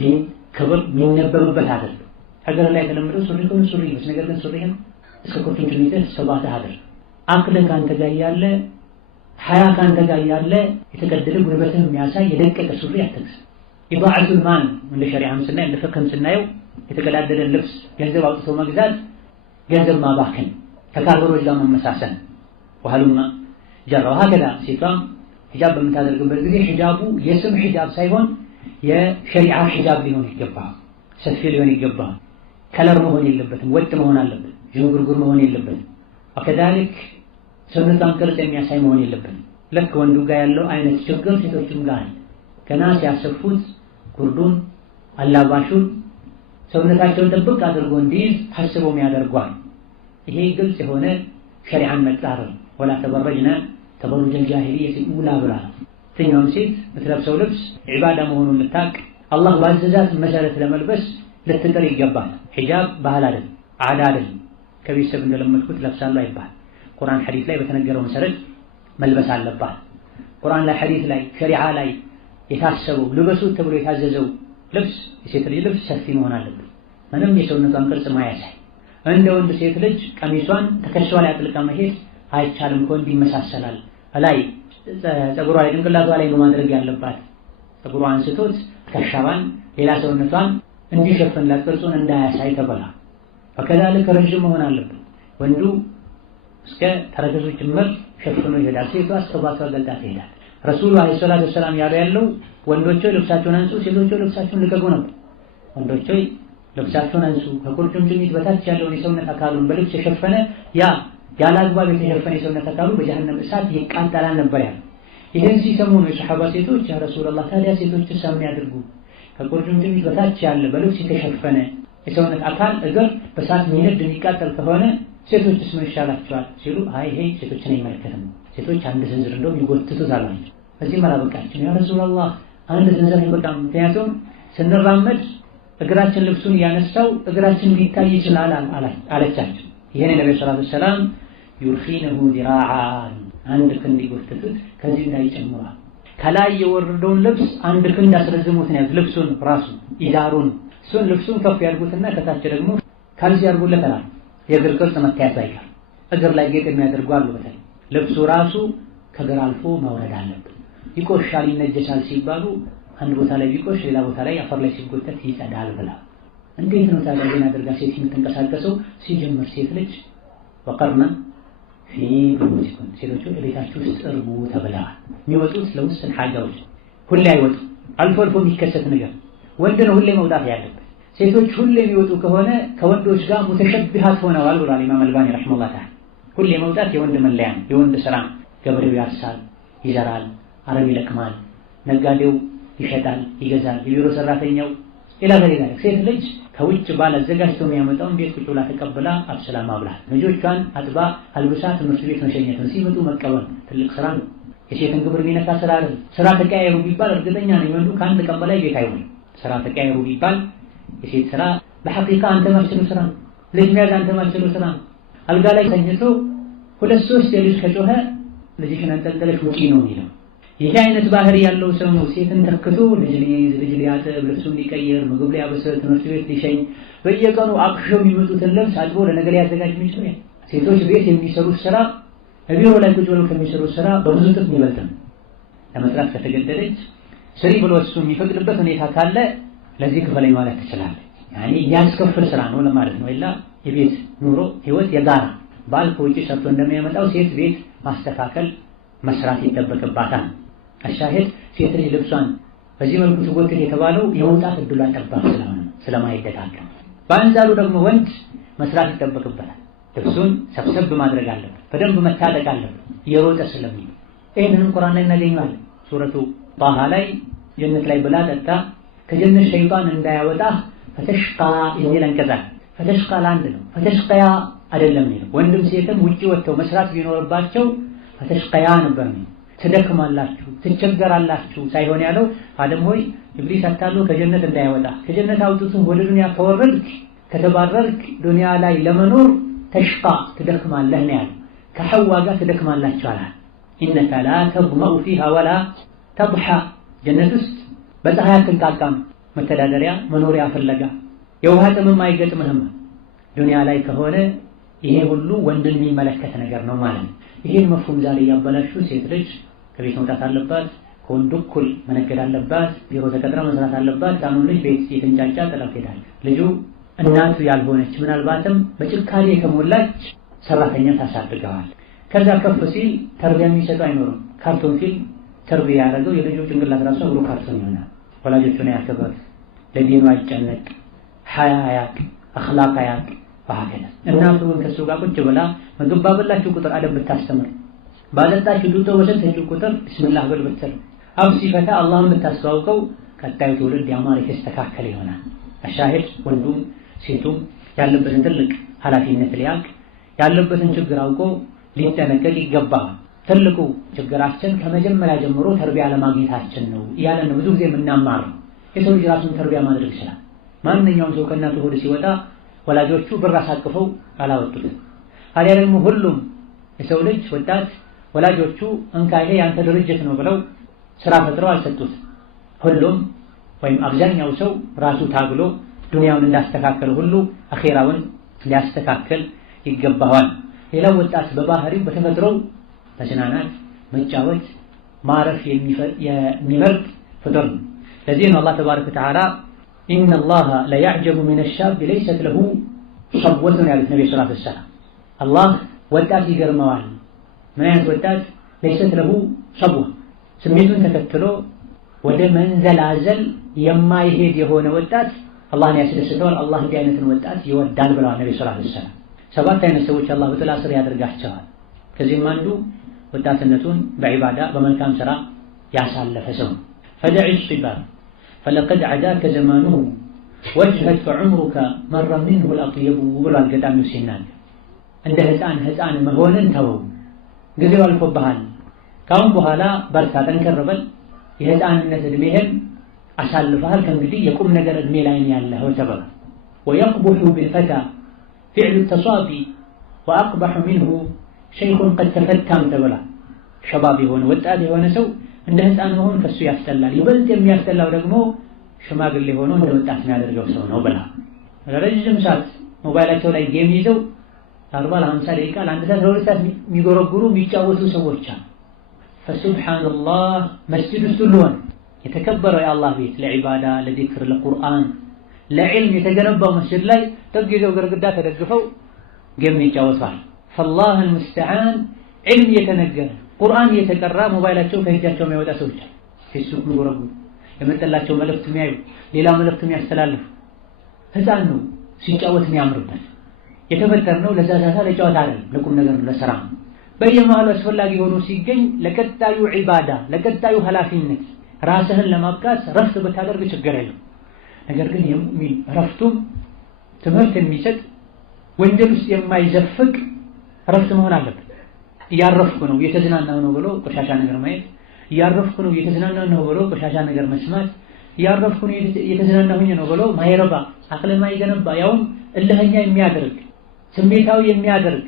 ዲን፣ ክብር የሚነበብበት አይደለም። ሀገር ላይ የተለመደው ሱሪ ከሆነ ሱሪ ልብስ፣ ነገር ግን ሱሪህን እስከ ቁርጭምጭሚትህ ሰባትህ አድርግ። አቅልህ ካንተ ጋር ያለ ሐያ ካንተ ጋር ያለ የተቀደደ ጉልበትህን የሚያሳይ የደቀቀ ሱሪ አትግዛ። ኢባዓቱል ማል እንደ ሸሪዓም ስናይ እንደ ፍቅህም ስናየው የተቀዳደደን ልብስ ገንዘብ አውጥቶ መግዛት ገንዘብ ማባከን፣ ከካፊሮች ጋር መመሳሰል። ወሃሉማ ጀራ ሀገዳ ሴቷም ሂጃብ በምታደርግበት ጊዜ ሂጃቡ የስም ሂጃብ ሳይሆን የሸሪዓ ሂጃብ ሊሆን ይገባል። ሰፊ ሊሆን ይገባል። ከለር መሆን የለበትም። ወጥ መሆን አለበት። ዥንጉርጉር መሆን የለበትም። ወከዛሊክ ሰውነቷን ቅርጽ የሚያሳይ መሆን የለበትም። ልክ ወንዱ ጋር ያለው አይነት ችግር ሴቶችም ጋር አለ። ገና ሲያሰፉት ጉርዱን አላባሹን ሰውነታቸውን ጥብቅ አድርጎ እንዲይዝ ታስቦም ያደርጓል። ይሄ ግልጽ የሆነ ሸሪዓን መጻረር ወላ ተበረጅና ተበሩጀል ጃሂሊየት ኡላ ብላ የትኛውም ሴት የምትለብሰው ልብስ ዒባዳ መሆኑን ልታቅ አላህ ባዘዛት መሰረት ለመልበስ ልትጥር ይገባል። ሒጃብ ባህል አይደል፣ ዓዳ አይደል። ከቤተሰብ እንደለመድኩት ለብሳለሁ አይባል። ቁርአን ሐዲስ ላይ በተነገረው መሰረት መልበስ አለባት። ቁርአን ላይ ሐዲስ ላይ ሸሪዓ ላይ የታሰበው ልበሱ ተብሎ የታዘዘው ልብስ የሴት ልጅ ልብስ ሰፊ መሆን አለበት። ምንም የሰውነቷን ቅርጽ ማያሳይ። እንደ ወንድ ሴት ልጅ ቀሚሷን ትከሻዋ ላይ አጥልቃ መሄድ አይቻልም። ከወንድ ይመሳሰላል። ላይ ፀጉሯ ላይ ጭንቅላቷ ላይ በማድረግ ያለባት ፀጉሯ አንስቶት ትከሻዋን ሌላ ሰውነቷን እንዲሸፍንላት ቅርጹን እንዳያሳይ ተብላ። ወከዛልክ ረዥም መሆን አለበት። ወንዱ እስከ ተረከዙ ጭምር ሸፍኖ ይሄዳል። ሴቷ እስከ ባቷ ገልጣ ትሄዳል። ረሱሉ አለይሂ ሰላቱ ወሰላም ያለው ወንዶች ልብሳቸውን አንሱ፣ ሴቶች ልብሳቸውን ልቀቁ ነበር። ወንዶች ልብሳቸውን አንሱ፣ ከቁርጭምጭሚት በታች ያለውን የሰውነት አካሉን በልብስ የሸፈነ ያለ አግባብ የተሸፈነ የሰውነት አካሉ በጀሃነም እሳት ይቃጠላል ነበር ያለው። ይህን ሲሰሙ ነው የሰሐባ ሴቶች ያ ረሱላህ ታዲያ ሴቶች ሰም ያድርጉ ከቁርጭምጭሚት በታች ያለ በልብስ የተሸፈነ የሰውነት አካል እግር በእሳት የሚነድ የሚቃጠል ከሆነ ሴቶችስ ምን ይሻላቸዋል ሲሉ አይ ይሄ ሴቶችን አይመለከትም፣ ሴቶች አንድ ስንዝር እንደውም ይጎትቱት አሏቸው። በዚህ መላበቃቸው ያ ረሱላህ አንድ ስንዝር አይበቃም፣ ምክንያቱም ስንራመድ እግራችን ልብሱን እያነሳው እግራችን ሊታይ ይችላል አለቻቸው። ይሄን ነብዩ ሰለላሁ ዐለይሂ ወሰለም ዩርኺነሁ ዚራዓን አንድ ክንድ ይጎትቱት ከዚህ ላይ ይጨምራል። ከላይ የወረደውን ልብስ አንድ ክንድ አስረዝሙት ነው ልብሱን ራሱ ኢዳሩን እሱን ልብሱን ከፍ ያድርጉትና ከታች ደግሞ ካልሲ ያድርጉለታል። የእግር ቅርጽ መታየት አይቀር። እግር ላይ ጌጥ የሚያደርጉ አሉ። በተለይ ልብሱ ራሱ ከእግር አልፎ መውረድ አለበት። ይቆሻል ይነጀሳል ሲባሉ አንድ ቦታ ላይ ቢቆሽ ሌላ ቦታ ላይ አፈር ላይ ሲጎተት ይጸዳል ብላ። እንዴት ነው ታዲያ ግን አድርጋ ሴት የምትንቀሳቀሰው? ሲጀምር ሴት ልጅ ወቀርና ፊ ቡዩቲኩም ሴቶቹ ቤታችሁ ውስጥ እርጉ ተብለዋል። የሚወጡት ለውስጥ ሐጃዎች ሁሌ አይወጡም። አልፎ አልፎ የሚከሰት ነገር። ወንድ ነው ሁሌ መውጣት ያለበት። ሴቶች ሁሌ የሚወጡ ከሆነ ከወንዶች ጋር ሙተሸቢሃት ሆነዋል ብሏል ኢማም አልባኒ ረሂመሁላህ ተዓላ። ሁሌ መውጣት የወንድ መለያ ነው፣ የወንድ ስራ። ገበሬው ያርሳል፣ ይዘራል፣ አረም ይለቅማል፣ ነጋዴው ይሸጣል፣ ይገዛል፣ የቢሮ ሰራተኛው ሌላ ሌላ። ሴት ልጅ ከውጭ ባል አዘጋጅቶ የሚያመጣውን ቤት ቁጭ ብላ ተቀብላ አብስላ ማብላት፣ ልጆቿን አጥባ አልብሳ ትምህርት ቤት መሸኘት ነው። ሲመጡ መቀበል ትልቅ ስራ ነው። የሴትን ክብር የሚነካ ስራ አይደለም። ስራ ተቀያየሩ ቢባል እርግጠኛ ነኝ ወንዱ ከአንድ ቀን በላይ ቤት አይሆንም። ስራ ተቀያየሩ ቢባል የሴት ስራ በሐቂቃ አንተ ማችለው ስራ ነው። ልጅ መያዝ አንተ ማችለው ስራ ነው። አልጋ ላይ ተኝቶ 2-3 የልጅ ከጮኸ ልጅሽን አንጠልጥለሽ ውጪ ነው የሚለው። ይሄ አይነት ባህሪ ያለው ሰው ነው ሴትን ተክቶ ልጅ ሊይዝ፣ ልጅ ሊያጥብ፣ ልብሱን ሊቀይር፣ ምግብ ሊያበስል፣ ትምህርት ቤት ሊሸኝ፣ በየቀኑ አቅሸው የሚመጡትን ልብስ አጥቦ ለነገ ሊያዘጋጅ የሚችል። ሴቶች ቤት የሚሰሩት ስራ ቢሮ ላይ ቁጭ ብለው ከሚሰሩት ስራ በብዙ እጥፍ የሚበልጥ ነው። ለመስራት ከተገደደች ስሪ ብሎ እሱ የሚፈቅድበት ሁኔታ ካለ ለዚህ ክፈለኝ ማለት ትችላለች። ያኔ ያስከፍል ስራ ነው ለማለት ነው። ኢላ የቤት ኑሮ ህይወት የጋራ ባል ከውጭ ሰርቶ እንደሚያመጣው ሴት ቤት ማስተካከል መስራት ይጠበቅባታል። አሻሂድ ሴት ልጅ ልብሷን በዚህ መልኩ ትጎትት የተባለው የመውጣት እድሏ ጠባብ ስለሆነ ስለማይደጋገም። በአንጻሩ ደግሞ ወንድ መስራት ይጠበቅበታል። ልብሱን ሰብሰብ ማድረግ አለበት፣ በደንብ መታጠቅ አለበት እየሮጠ ስለሚል። ይህንንም ቁርአን ላይ እናገኘዋለን። ሱረቱ ጣሃ ላይ ጀነት ላይ ብላ ጠጣ ከጀነት ሸይጣን እንዳያወጣ ፈተሽቃ የሚል አንቀጽ አለ። ፈተሽቃ ለአንድ ነው፣ ፈተሽቃያ አይደለም የሚለው። ወንድም ሴትም ውጪ ወጥተው መስራት ቢኖርባቸው ፈተሽቃያ ነበር ነው። ትደክማላችሁ፣ ትቸገራላችሁ ሳይሆን ያለው አደም ሆይ ኢብሊስ አታሎ ከጀነት እንዳያወጣ፣ ከጀነት አውጥቶ ወደ ዱንያ ከወረድክ ከተባረርክ ዱንያ ላይ ለመኖር ተሽቃ ትደክማለህ ነው ያለው። ከሐዋ ጋር ትደክማላችሁ አለ። ኢነከ ላ ተظመኡ ፊሃ ወላ ተضሓ። ጀነት ውስጥ በፀሐይ አትንቃቃም፣ መተዳደሪያ መኖሪያ ፍለጋ የውሃ ጥምም አይገጥምህም። ዱንያ ላይ ከሆነ ይሄ ሁሉ ወንድን የሚመለከት ነገር ነው ማለት ነው። ይሄን መፍሁም ዛሬ ያበላሹ ሴት ልጅ ከቤት መውጣት አለባት፣ ከወንዱ እኩል መነገድ አለባት፣ ቢሮ ተቀጥራ መስራት አለባት። ጣኑን ልጅ ቤት የተንጫጫ ጥላው ትሄዳለች። ልጁ እናቱ ያልሆነች ምናልባትም በጭካኔ የተሞላች ሰራተኛ ታሳድገዋል። ከዛ ከፍ ሲል ተርቢያ የሚሰጡ አይኖርም። ካርቶን ፊልም ተርቢያ ያደረገው የልጁ ጭንቅላት ራሱ አብሮ ካርቶን ይሆናል። ወላጆቹን አያከብር፣ ለዲኑ አይጨነቅ፣ ሐያ አያቅ፣ አኽላቅ አያቅ። ወሀከዛ እናቱ ከሱ ጋር ቁጭ ብላ ምግብ ባበላችሁ ቁጥር አደብ ብታስተምር፣ ባጠጣችሁ ጡጦ በሰጠችው ቁጥር ቢስሚላህ በል ብትል፣ አፍ ሲፈታ አላህን ብታስተዋውቀው ቀጣዩ ትውልድ ያማረ የተስተካከለ ይሆናል። አሻሂድ ወንዱም ሴቱም ያለበትን ትልቅ ኃላፊነት ሊያውቅ ያለበትን ችግር አውቆ ሊጠነቀቅ ይገባል። ትልቁ ችግራችን ከመጀመሪያ ጀምሮ ተርቢያ ለማግኘታችን ነው እያለን ብዙ ጊዜ የምናማረው። የሰው ልጅ ራሱን ተርቢያ ማድረግ ይችላል። ማንኛውም ሰው ከእናቱ ሆድ ሲወጣ ወላጆቹ ብር አሳቅፈው አላወጡትም። ታዲያ ደግሞ ሁሉም የሰው ልጅ ወጣት ወላጆቹ እንካ ይሄ ያንተ ድርጅት ነው ብለው ስራ ፈጥረው አልሰጡት። ሁሉም ወይም አብዛኛው ሰው ራሱ ታግሎ ዱንያውን እንዳስተካከለ ሁሉ አኺራውን ሊያስተካክል ይገባዋል። ሌላው ወጣት በባህሪው በተፈጥሮው መዝናናት፣ መጫወት፣ ማረፍ የሚመርጥ ፍጡር ነው። ለዚህ ነው አላህ ተባረከ ወተዓላ ኢነላሃ ለየዕጀቡ ሚነ ሻብ ለይሰት ለሁ ሸብወቱን ያሉት ነብዩ ሰለላሁ ዐለይሂ ወሰለም። አላህ ወጣት ይገርመዋል። ምን አይነት ወጣት? ለይሰት ለሁ ሸብወ፣ ስሜቱን ተከትሎ ወደ መንዘላዘል የማይሄድ የሆነ ወጣት አላህን ያስደስተዋል። አላህ እንዲህ አይነትን ወጣት ይወዳል ብለዋል ነብዩ ሰለላሁ ዐለይሂ ወሰለም። 7 አይነት ሰዎች አላህ በጥላ ስር ያደርጋቸዋል። ከዚህም አንዱ ወጣትነቱን በዒባዳ በመልካም ስራ ያሳለፈ ሰው። ፈደዕ ሲባል ፈለቀድ ዐዳከ ዘማኑሁ ወጅሀት ፈዑምሩከ መረ ሚንሁ አልአጥየቡ ብሏል ገጣሚው ሲናገር። እንደ ህፃን መሆንን ተወው፣ ጊዜው አልፎብሃል። ካሁን በኋላ በርታ፣ ጠንከር በል፣ የህፃንነት እድሜህን አሳልፈሃል። ከእንግዲህ የቁም ነገር እድሜ ላይ ነው ያለኸው ተባለ። ወየቅቡሑ ቢልፈታ ፊዕሉ ተሷቢ ወአቅበሑ ሚንሁ ሸይኹን ቀድ ተፈታም ተብላ። ሸባብ የሆነ ወጣት የሆነ ሰው እንደ ህፃን መሆን ከሱ ያስጠላል። ይበልጥ የሚያስጠላው ደግሞ ሽማግሌ ሆኖ እንደ ወጣት የሚያደርገው ሰው ነው ብላ። ለረጅም ሰዓት ሞባይላቸው ላይ ጌም ይዘው 40 ለ50 ደቂቃ ለአንድ ሰዓት ለሁለት ሰዓት የሚጎረጉሩ የሚጫወቱ ሰዎች አሉ። ፈሱብሓነላህ መስጂድ ውስጥ ሁሉ ሆነ የተከበረው የአላህ ቤት ለዒባዳ፣ ለዚክር፣ ለቁርአን፣ ለዕልም የተገነባው መስጂድ ላይ ደግ ይዘው ግርግዳ ተደግፈው ጌም ይጫወታል። ፈላህ አልሙስተዓን። ዕልም እየተነገረ ቁርአን እየተቀራ ሞባይላቸው ከእጃቸው የሚያወጣ ሰዎች ፌስቡክ የሚጎረጉሩ የመጠላቸው መልእክት የሚያዩ ሌላ መልእክት የሚያስተላልፉ ህፃን ነው ሲጫወት የሚያምርበት። የተፈጠርነው ለዛ ለጨዋታ አይደለም፣ ለቁም ነገር ነው፣ ለሥራ ነው። በየመሃሉ አስፈላጊ ሆኖ ሲገኝ ለቀጣዩ ዒባዳ ለቀጣዩ ኃላፊነት ራስህን ለማብቃት ረፍት ብታደርግ ችግር የለም። ነገር ግን የሙእሚን ረፍቱም ትምህርት የሚሰጥ ወንጀል ውስጥ የማይዘፍቅ ረፍት መሆን አለበት። እያረፍኩ ነው እየተዝናናሁ ነው ብሎ ቆሻሻ ነገር ማየት፣ እያረፍኩ ነው እየተዝናናሁ ነው ብሎ ቆሻሻ ነገር መስማት፣ እያረፍኩ ነው እየተዝናናሁኝ ነው ብሎ ማይረባ አቅልን ማይገነባ ያውም እልህኛ የሚያደርግ ስሜታዊ የሚያደርግ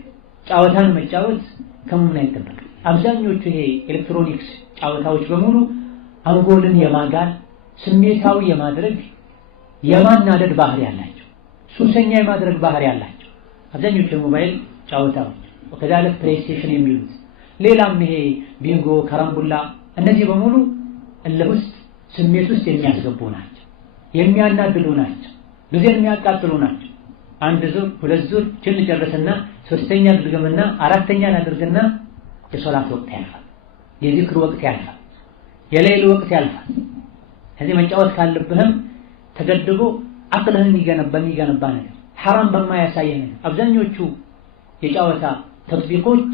ጨዋታን መጫወት ከሙእሚን አይጠበቅም። አብዛኞቹ ይሄ ኤሌክትሮኒክስ ጨዋታዎች በሙሉ አንጎልን የማጋል ስሜታዊ የማድረግ የማናደድ ባህሪ ያላቸው፣ ሱሰኛ የማድረግ ባህሪ ያላቸው አብዛኞቹ የሞባይል ጨዋታዎች ወከዛለት ፕሌይስቴሽን የሚሉት ሌላም ይሄ ቢንጎ፣ ካራምቡላ እነዚህ በሙሉ እልህ ውስጥ ስሜት ውስጥ የሚያስገቡ ናቸው፣ የሚያናድዱ ናቸው፣ ጊዜን የሚያቃጥሉ ናቸው። አንድ ዙር ሁለት ዙር ችል ጨርስና ሶስተኛ ድርግምና አራተኛ አድርግና የሶላት ወቅት ያልፋል፣ የዚክር ወቅት ያልፋል፣ የሌሊት ወቅት ያልፋል። ከዚህ መጫወት ካለብህም ተገድቦ አቅልህን የሚገነባ ነገር ሐራም በማያሳየህ ነገር አብዛኞቹ የጨዋታ ተጥቢቆች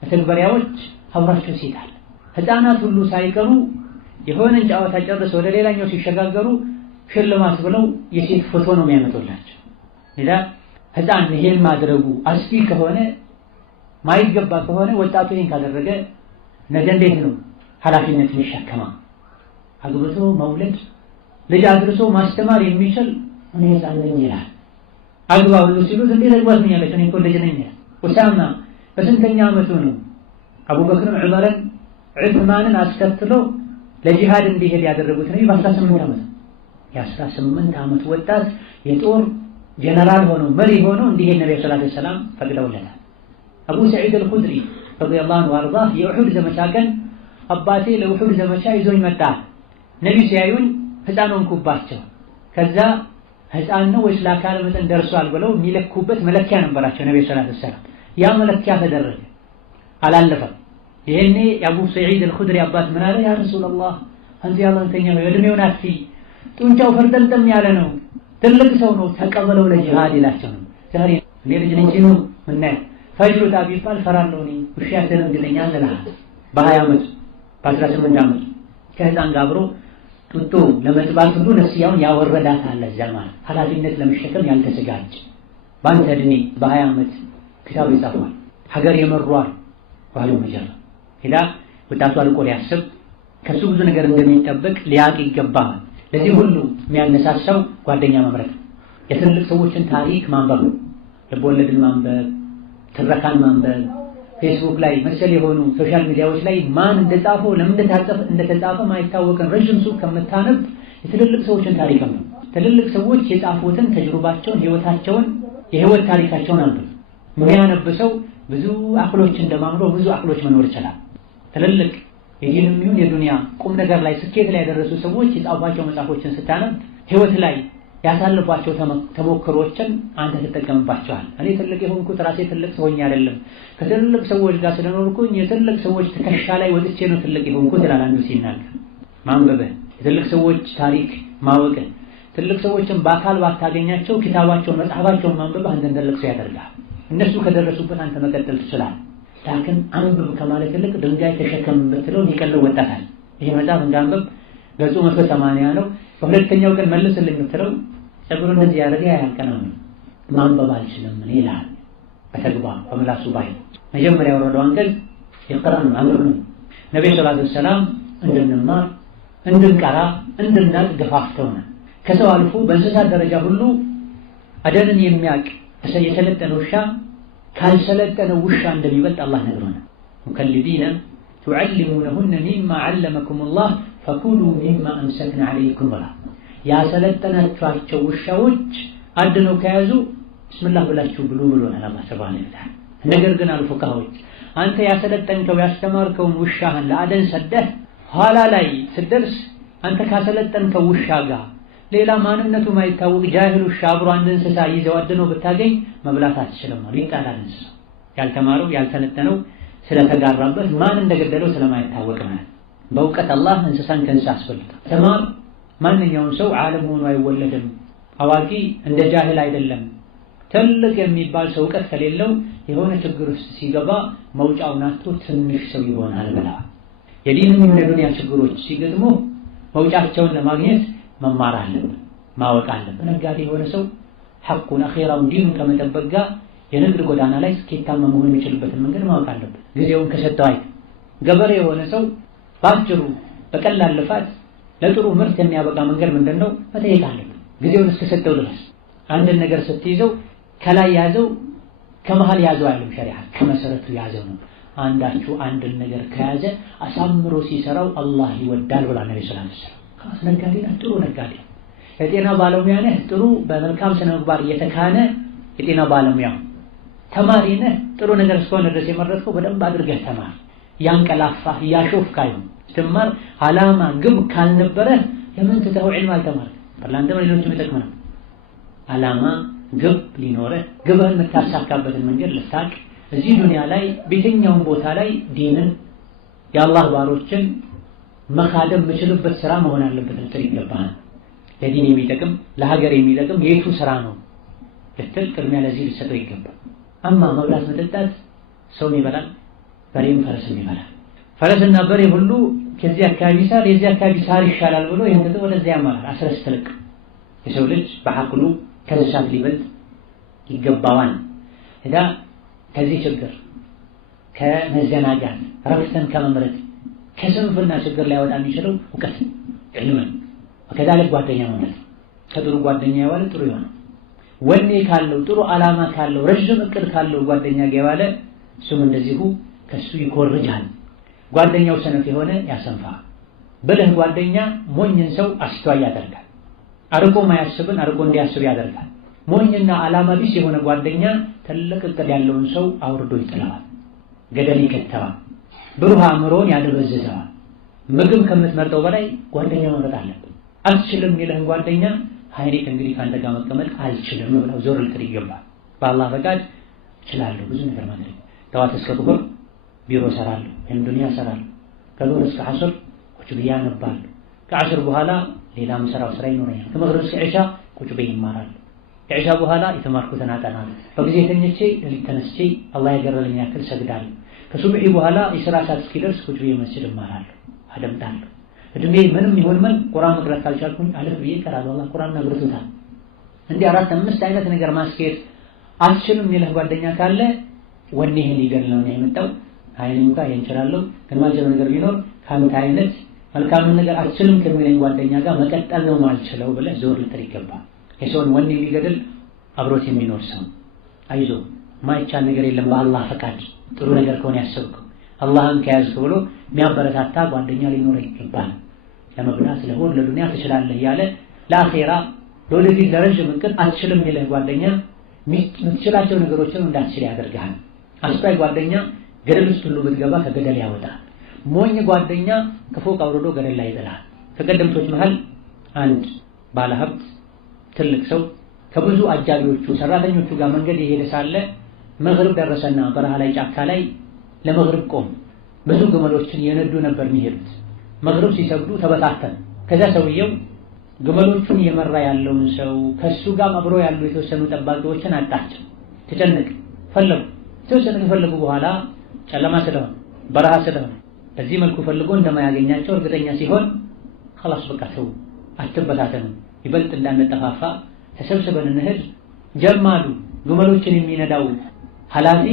መተግበሪያዎች አብራቸው ሴት አለ። ህፃናት ሁሉ ሳይቀሩ የሆነን ጨዋታ ጨርሰው ወደ ሌላኛው ሲሸጋገሩ ሽልማት ብለው የሴት ፎቶ ነው የሚያመጡላቸው። ሌላ ህፃን ይሄን ማድረጉ አስፊ ከሆነ ማይገባ ከሆነ ወጣቱ ይሄን ካደረገ ነገ እንዴት ነው ኃላፊነት የሚሸከማ? አግብቶ መውለድ ልጅ አድርሶ ማስተማር የሚችል እኔ ህፃን ነኝ ይላል። አግባ ሁሉ ሲሉት እንዴት አግባት ነው ያለች? እኔ እኮ ልጅ ነኝ ይላል። ኡሳማ በስንተኛ ዓመቱ ነው አቡበክርን ዑመርን ዑስማንን አስከትሎ ለጂሃድ እንዲሄድ ያደረጉት? ነው በ18 ዓመት የ18 ዓመት ወጣት የጦር ጀነራል ሆኖ መሪ ሆኖ እንዲሄድ ነብዩ ሰለላሁ ዐለይሂ ወሰለም ፈቅደውለታል። አቡ ሰዒድ አልኹድሪ ረዲየላሁ ዐንሁ ወአርዳ የኡሁድ ዘመቻ ቀን አባቴ ለኡሁድ ዘመቻ ይዞኝ መጣ። ነብዩ ሲያዩኝ ህፃን ሆንኩባቸው። ከዛ ህፃን ነው ወይስ ለአካለ መጠን ደርሷል ብለው የሚለኩበት መለኪያ ነበራቸው ነብዩ ሰለላሁ ዐለይሂ ወሰለም። ያ መለኪያ ተደረገ፣ አላለፈም። ይሄኔ የአቡ ሰዒድ አልኹድሪ አባት ምን አለ? ያ ረሱላህ አንተ ያላንተኛ ነው እድሜውን አትፊ፣ ጡንቻው ፈርጠምጠም ያለ ነው፣ ትልቅ ሰው ነው፣ ተቀበለው ለጂሃድ ይላቸው ነው። ዛሬ እኔ ልጅ ነኝ ሲሉ ምን ፈጅሩ ታቢባል ፈራለሁ እኔ ውሻ ያደረግልኛ አለላህ በ20 ዓመት በ18 ዓመት ከህፃን ጋር አብሮ ጡጦ ለመጥባት ሁሉ ነፍስያውን ያወረዳት አለ ዘማን ኃላፊነት ለመሸከም ያልተዘጋጀ በአንተ እድሜ በ20 ዓመት ክታብ ይጻፋል ሀገር የመሯል ባሉ መጀራ ሄዳ ወጣቱ አልቆ ሊያስብ ከሱ ብዙ ነገር እንደሚጠበቅ ሊያቅ ይገባል። ለዚህ ሁሉ የሚያነሳሳው ጓደኛ መምረጥ፣ የትልቅ ሰዎችን ታሪክ ማንበብ፣ ልቦለድን ማንበብ፣ ትረካን ማንበብ፣ ፌስቡክ ላይ መሰል የሆኑ ሶሻል ሚዲያዎች ላይ ማን እንደጻፈው ለምን እንደተጻፈ ማይታወቅን ረጅም ጽሑፍ ከምታነብ የትልልቅ ሰዎችን ታሪክ ነው። ትልልቅ ሰዎች የጻፉትን ተጅሩባቸውን፣ ህይወታቸውን፣ የህይወት ታሪካቸውን አንብብ። የሚያነብሰው ብዙ አቅሎች እንደማምሮ ብዙ አቅሎች መኖር ይችላል። ትልልቅ የዲንም ይሁን የዱንያ ቁም ነገር ላይ ስኬት ላይ ያደረሱ ሰዎች የጻፏቸው መጽሐፎችን ስታነብ ህይወት ላይ ያሳለፏቸው ተሞክሮችን አንተ ትጠቀምባቸዋል። እኔ ትልቅ የሆንኩት ራሴ ትልቅ ሰው ሆኜ አይደለም ከትልቅ ሰዎች ጋር ስለኖርኩኝ የትልቅ ሰዎች ትከሻ ላይ ወጥቼ ነው ትልቅ የሆንኩት ይላል አንዱ ሲናገር። ማንበብህ፣ የትልቅ ሰዎች ታሪክ ማወቅህ፣ ትልቅ ሰዎችን በአካል ባታገኛቸው ኪታባቸውን መጽሐፋቸውን ማንበብህ አንተን ትልቅ ሰው ያደርጋል። እነሱ ከደረሱበት አንተ መቀጠል ትችላለህ። ላኪን አንብብ ከማለት ይልቅ ድንጋይ ተሸከም ብትለው ይቀለው ወጣታል። ይሄ መጽሐፍ እንዳንብብ ገጹ 180 ነው፣ በሁለተኛው ቀን መልስልኝ ብትለው ጸጉሩ እንደዚህ ያደረገ ያልቀናም ማንበብ አልችልም ይላል። በተግባር በምላሱ ባይ መጀመሪያ ወረደው አንቀጽ ይቅራን አንብብ ነው። ነብዩ ሰለላሁ ዐለይሂ ወሰለም እንድንማር እንድንቀራ እንድናቅ ገፋፍተውና ከሰው አልፎ በእንስሳት ደረጃ ሁሉ አደንን የሚያውቅ የሰለጠነ ውሻ ካልሰለጠነ ውሻ እንደሚበልጥ አላህ ነግሮናል። ሙከልቢና ቱዓሊሙነሁነ ሚማ ዐለመኩሙላህ ፈኩሉ ሚማ አምሰክና ዐለይኩም ብላ ያሰለጠናችኋቸው ውሻዎች አድነው ከያዙ ብስምላህ ብላችሁ ብሉ ብሎናል አላህ ሱብሓነሁ ወተዓላ። ነገር ግን አሉ ፉቃሃዎች አንተ ያሰለጠንከው ያስተማርከውን ውሻህን ለአደን ሰደህ ኋላ ላይ ስትደርስ አንተ ካሰለጠንከው ውሻ ጋር ሌላ ማንነቱ ማይታወቅ ጃሂል ውሻ አብሮ አንድ እንስሳ ይዘው አድነው ብታገኝ መብላት አትችልም ማለት ይጣላል። እንስሳ ያልተማረው ያልሰለጠነው ስለተጋራበት ማን እንደገደለው ስለማይታወቅ ማለት በእውቀት አላህ እንስሳን ከእንስሳ አስበልጧል። ተማር ማንኛውም ሰው ዓለም ሆኖ አይወለድም። አዋቂ እንደ ጃህል አይደለም። ትልቅ የሚባል ሰው እውቀት ከሌለው የሆነ ችግር ውስጥ ሲገባ መውጫውን አጥቶ ትንሽ ሰው ይሆናል ብለዋል። የዲንም የዱንያ ችግሮች ሲገጥሙ መውጫቸውን ለማግኘት መማር አለብን፣ ማወቅ አለብን። ነጋዴ የሆነ ሰው ሐቁን አኺራውን ዲኑን ከመጠበቅ ጋር የንግድ ጎዳና ላይ ስኬታማ መሆን የሚችልበትን መንገድ ማወቅ አለብን። ጊዜውን ከሰጠው አይደል። ገበሬ የሆነ ሰው ባጭሩ በቀላል ልፋት ለጥሩ ምርት የሚያበቃ መንገድ ምንድነው መጠየቅ አለብን። ጊዜውን እስከሰጠው ድረስ አንድን ነገር ስትይዘው ከላይ ያዘው ከመሃል ያዘው አይደለም ሸሪዓ ከመሰረቱ ያዘው ነው። አንዳችሁ አንድን ነገር ከያዘ አሳምሮ ሲሰራው አላህ ይወዳል ብላ ነብዩ ሰለላሁ ዐለይሂ ወሰለም። ነጋዴ ጥሩ ነጋዴ፣ የጤና ባለሙያ ነህ ጥሩ በመልካም ስነ ምግባር እየተካነ የጤና ባለሙያ፣ ተማሪ ነህ ጥሩ ነገር እስከሆነ ድረስ የመረጥከው በደንብ አድርገህ ተማር። ያንቀላፋህ ያሾፍክ አይሁን። ስትማር ዓላማ ግብ ካልነበረ ለምን ትተኸው ዒልም አልተማርክ? ለአንተ ሌሎችም ይጠቅመናል። ዓላማ ግብ ሊኖርህ ግብህን የምታሳካበትን መንገድ ልታውቅ እዚህ ዱንያ ላይ በየትኛውም ቦታ ላይ ዲንን የአላህ ባሮችን መካደም የምችልበት ስራ መሆን አለበት ልትል ይገባሃል። ለዲን የሚጠቅም ለሀገር የሚጠቅም የቱ ስራ ነው ልትል ቅድሚያ ለዚህ ልትሰጠው ይገባል። አማ መብላት መጠጣት ሰውን ይበላል፣ በሬም ፈረስም ይበላል። ፈረስና በሬ ሁሉ ከዚህ አካባቢ ሳር የዚህ አካባቢ ሳር ይሻላል ብሎ ይሄን ወደዚያ ያማራል። አስረስ ትልቅ የሰው ልጅ በአቅሉ ከእንስሳት ሊበልጥ ይገባዋል። እዳ ከዚህ ችግር ከመዘናጋት ረፍተን ከመምረጥ ከስንፍና ችግር ሊያወጣ የሚችለው እውቀት ዕልምን ከዛለ ጓደኛ ማለት ከጥሩ ጓደኛ የዋለ ጥሩ ይሆናል። ወኔ ካለው ጥሩ ዓላማ ካለው ረጅም እቅድ ካለው ጓደኛ ጋር የዋለ እሱም እንደዚሁ ከሱ ይኮርጃል። ጓደኛው ሰነፍ የሆነ ያሰንፋል። ብልህ ጓደኛ ሞኝን ሰው አስተዋይ ያደርጋል። አርቆ ማያስብን አርቆ እንዲያስብ ያደርጋል። ሞኝና ዓላማ ቢስ የሆነ ጓደኛ ትልቅ እቅድ ያለውን ሰው አውርዶ ይጥለዋል፣ ገደል ይከተዋል፣ ብሩህ አእምሮን ያደበዝዘዋል። ምግብ ከምትመርጠው በላይ ጓደኛ መምረጥ አለብን። አልችልም የሚልህን ጓደኛ ሀይኔ እንግዲህ ካንተ ጋር መቀመጥ አልችልም ብለው ዞር ልትል ይገባል። በአላህ ፈቃድ እችላለሁ ብዙ ነገር ማድረግ ጠዋት እስከ ዙህር ቢሮ እሰራለሁ ወይም ዱንያ እሰራለሁ፣ ከዙህር እስከ ዐስር ቁጭ ብዬ አነባለሁ፣ ከዐስር በኋላ ሌላ ምሰራው ስራ ይኖረኛል፣ ከመግሪብ እስከ ዒሻ ቁጭ ብዬ እማራለሁ፣ ከዒሻ በኋላ የተማርኩትን አጠናለሁ፣ በጊዜ ተኝቼ ሌሊት ተነስቼ አላህ ያገረልኝ ያክል ሰግዳለሁ፣ ከሱብሒ በኋላ የሥራ ሰዓት እስኪደርስ ቁጭ ብዬ መስጂድ እማራለሁ፣ አደምጣለሁ። እድሜ ምንም ይሁን ምን ቁርአን መቅራት ካልቻልኩኝ አለፍ ብዬ እቀራለሁ። አላህ ቁርአን ነግሮታል። እንዲህ 4 5 አይነት ነገር ማስኬድ አልችልም የሚልህ ጓደኛ ካለ ወኔህን ሊገድለው ነው የመጣው። አይኔም ጋር ይንችላልው ግን ማጀብ ነገር ቢኖር ካንተ አይነት መልካም ነገር አልችልም ከሚለኝ ጓደኛ ጋር መቀጠል ነው ማልችለው ብለህ ዞር ልትል ይገባል። የሰውን ወኔ ሊገድል አብሮት የሚኖር ሰው አይዞ ማይቻል ነገር የለም በአላህ ፈቃድ ጥሩ ነገር ከሆነ ያሰብከው አላህን ከያዝክ ብሎ የሚያበረታታ ጓደኛ ሊኖር ይገባል። ለመብላት ለሆድ ለዱንያ ትችላለህ ያለ ለአኺራ ለወደፊት ለረጅም እቅድ አትችልም የሚልህ ጓደኛ የምትችላቸው ነገሮችን እንዳትችል ያደርግሃል። አስተዋይ ጓደኛ ገደል ውስጥ ሁሉ ብትገባ ከገደል ያወጣል። ሞኝ ጓደኛ ከፎቅ አውርዶ ገደል ላይ ይጥላል። ከቀደምቶች መሃል አንድ ባለሀብት ትልቅ ሰው ከብዙ አጃቢዎቹ ሰራተኞቹ ጋር መንገድ የሄደ ሳለ መግሪብ ደረሰና በረሃ ላይ ጫካ ላይ ለመግሪብ ቆም። ብዙ ግመሎችን የነዱ ነበር የሚሄዱት። መግሪብ ሲሰግዱ ተበታተን። ከዛ ሰውየው ግመሎቹን እየመራ ያለውን ሰው ከሱ ጋር አብሮ ያሉ የተወሰኑ ጠባቂዎችን አጣቸው። ተጨነቀ፣ ፈለጉ። የተወሰነ ከፈለጉ በኋላ ጨለማ ስለሆነ በረሃ ስለሆነ በዚህ መልኩ ፈልጎ እንደማያገኛቸው እርግጠኛ ሲሆን خلاص በቃ ተው አትበታተኑ፣ ይበልጥ እንዳንጠፋፋ ተሰብስበን እንሂድ ጀማሉ። ግመሎችን የሚነዳው ኃላፊ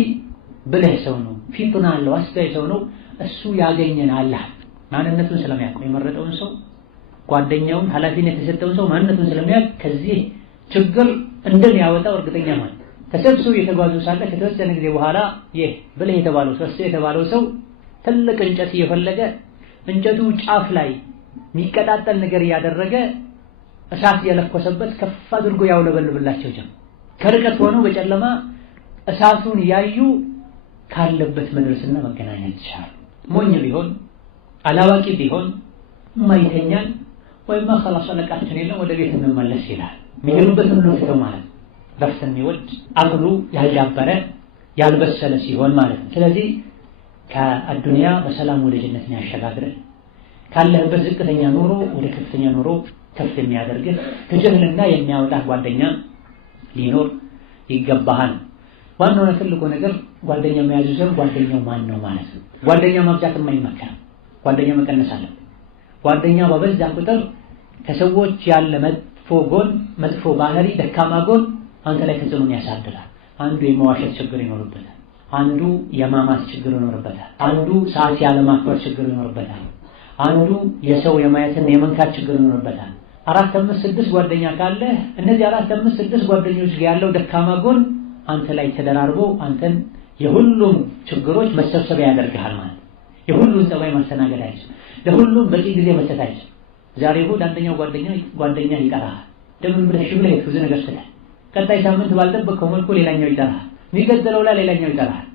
ብልህ ሰው ነው፣ ፊቱና አለው፣ አስተዋይ ሰው ነው። እሱ ያገኘናል። ማንነቱን ስለሚያውቅ የመረጠውን ሰው ጓደኛውን ኃላፊነት የሰጠውን ሰው ማንነቱን ስለሚያውቅ ከዚህ ችግር እንደሚያወጣው እርግጠኛ ነው። ተሰብስበው የተጓዙ ሳለ ከተወሰነ ጊዜ በኋላ ይህ ብልህ የተባለው ሰው የተባለው ሰው ትልቅ እንጨት እየፈለገ እንጨቱ ጫፍ ላይ የሚቀጣጠል ነገር እያደረገ እሳት እየለኮሰበት ከፍ አድርጎ ያውለበልብላቸው ጀመረ። ከርቀት ሆነው በጨለማ እሳቱን ያዩ ካለበት መድረስና መገናኘት ይችላል። ሞኝ ቢሆን አላዋቂ ቢሆን ማይተኛል ወይማ خلاص አለቃችን የለም ወደ ቤት እንመለስ ይላል። የሚሄዱበትን ነው ፍተው ማለት ረፍትን የሚወድ አቅሉ ያልዳበረ ያልበሰለ ሲሆን ማለት ነው። ስለዚህ ከአዱንያ በሰላም ወደ ጀነት ያሸጋግረን፣ ካለህበት ዝቅተኛ ኑሮ ወደ ከፍተኛ ኑሮ ከፍ የሚያደርግህ ከጀህልና የሚያወጣ ጓደኛ ሊኖር ይገባሃል። ዋናውና ትልቁ ነገር ጓደኛ መያዙ ሲሆን ጓደኛው ማን ነው ማለት ነው። ጓደኛ ማብዛት የማይመከር ጓደኛ መቀነስ አለ። ጓደኛ በበዛ ቁጥር ከሰዎች ያለ መጥፎ ጎን፣ መጥፎ ባህሪ፣ ደካማ ጎን አንተ ላይ ተጽዕኖን ያሳድራል። አንዱ የመዋሸት ችግር ይኖርበታል፣ አንዱ የማማት ችግር ይኖርበታል፣ አንዱ ሰዓት ያለማክበር ችግር ይኖርበታል፣ አንዱ የሰው የማየትና የመንካት ችግር ይኖርበታል። 4 5 6 ጓደኛ ካለ እነዚህ 4 5 6 ጓደኞች ጋር ያለው ደካማ ጎን አንተ ላይ ተደራርቦ አንተን የሁሉም ችግሮች መሰብሰቢያ ያደርግሃል ማለት ነው። የሁሉም ጸባይ ማስተናገድ አይችልም። ለሁሉም በቂ ጊዜ መስጠት አይችልም። ዛሬ እሑድ አንደኛው ጓደኛ ይጠራሃል። እንደምን ብለሽ ብለህ ብዙ ነገር ስለ ቀጣይ ሳምንት ባልጠበቅከው መልኩ ሌላኛው ይጠራሃል። የሚቀጥለው ላይ ሌላኛው ይጠራሃል።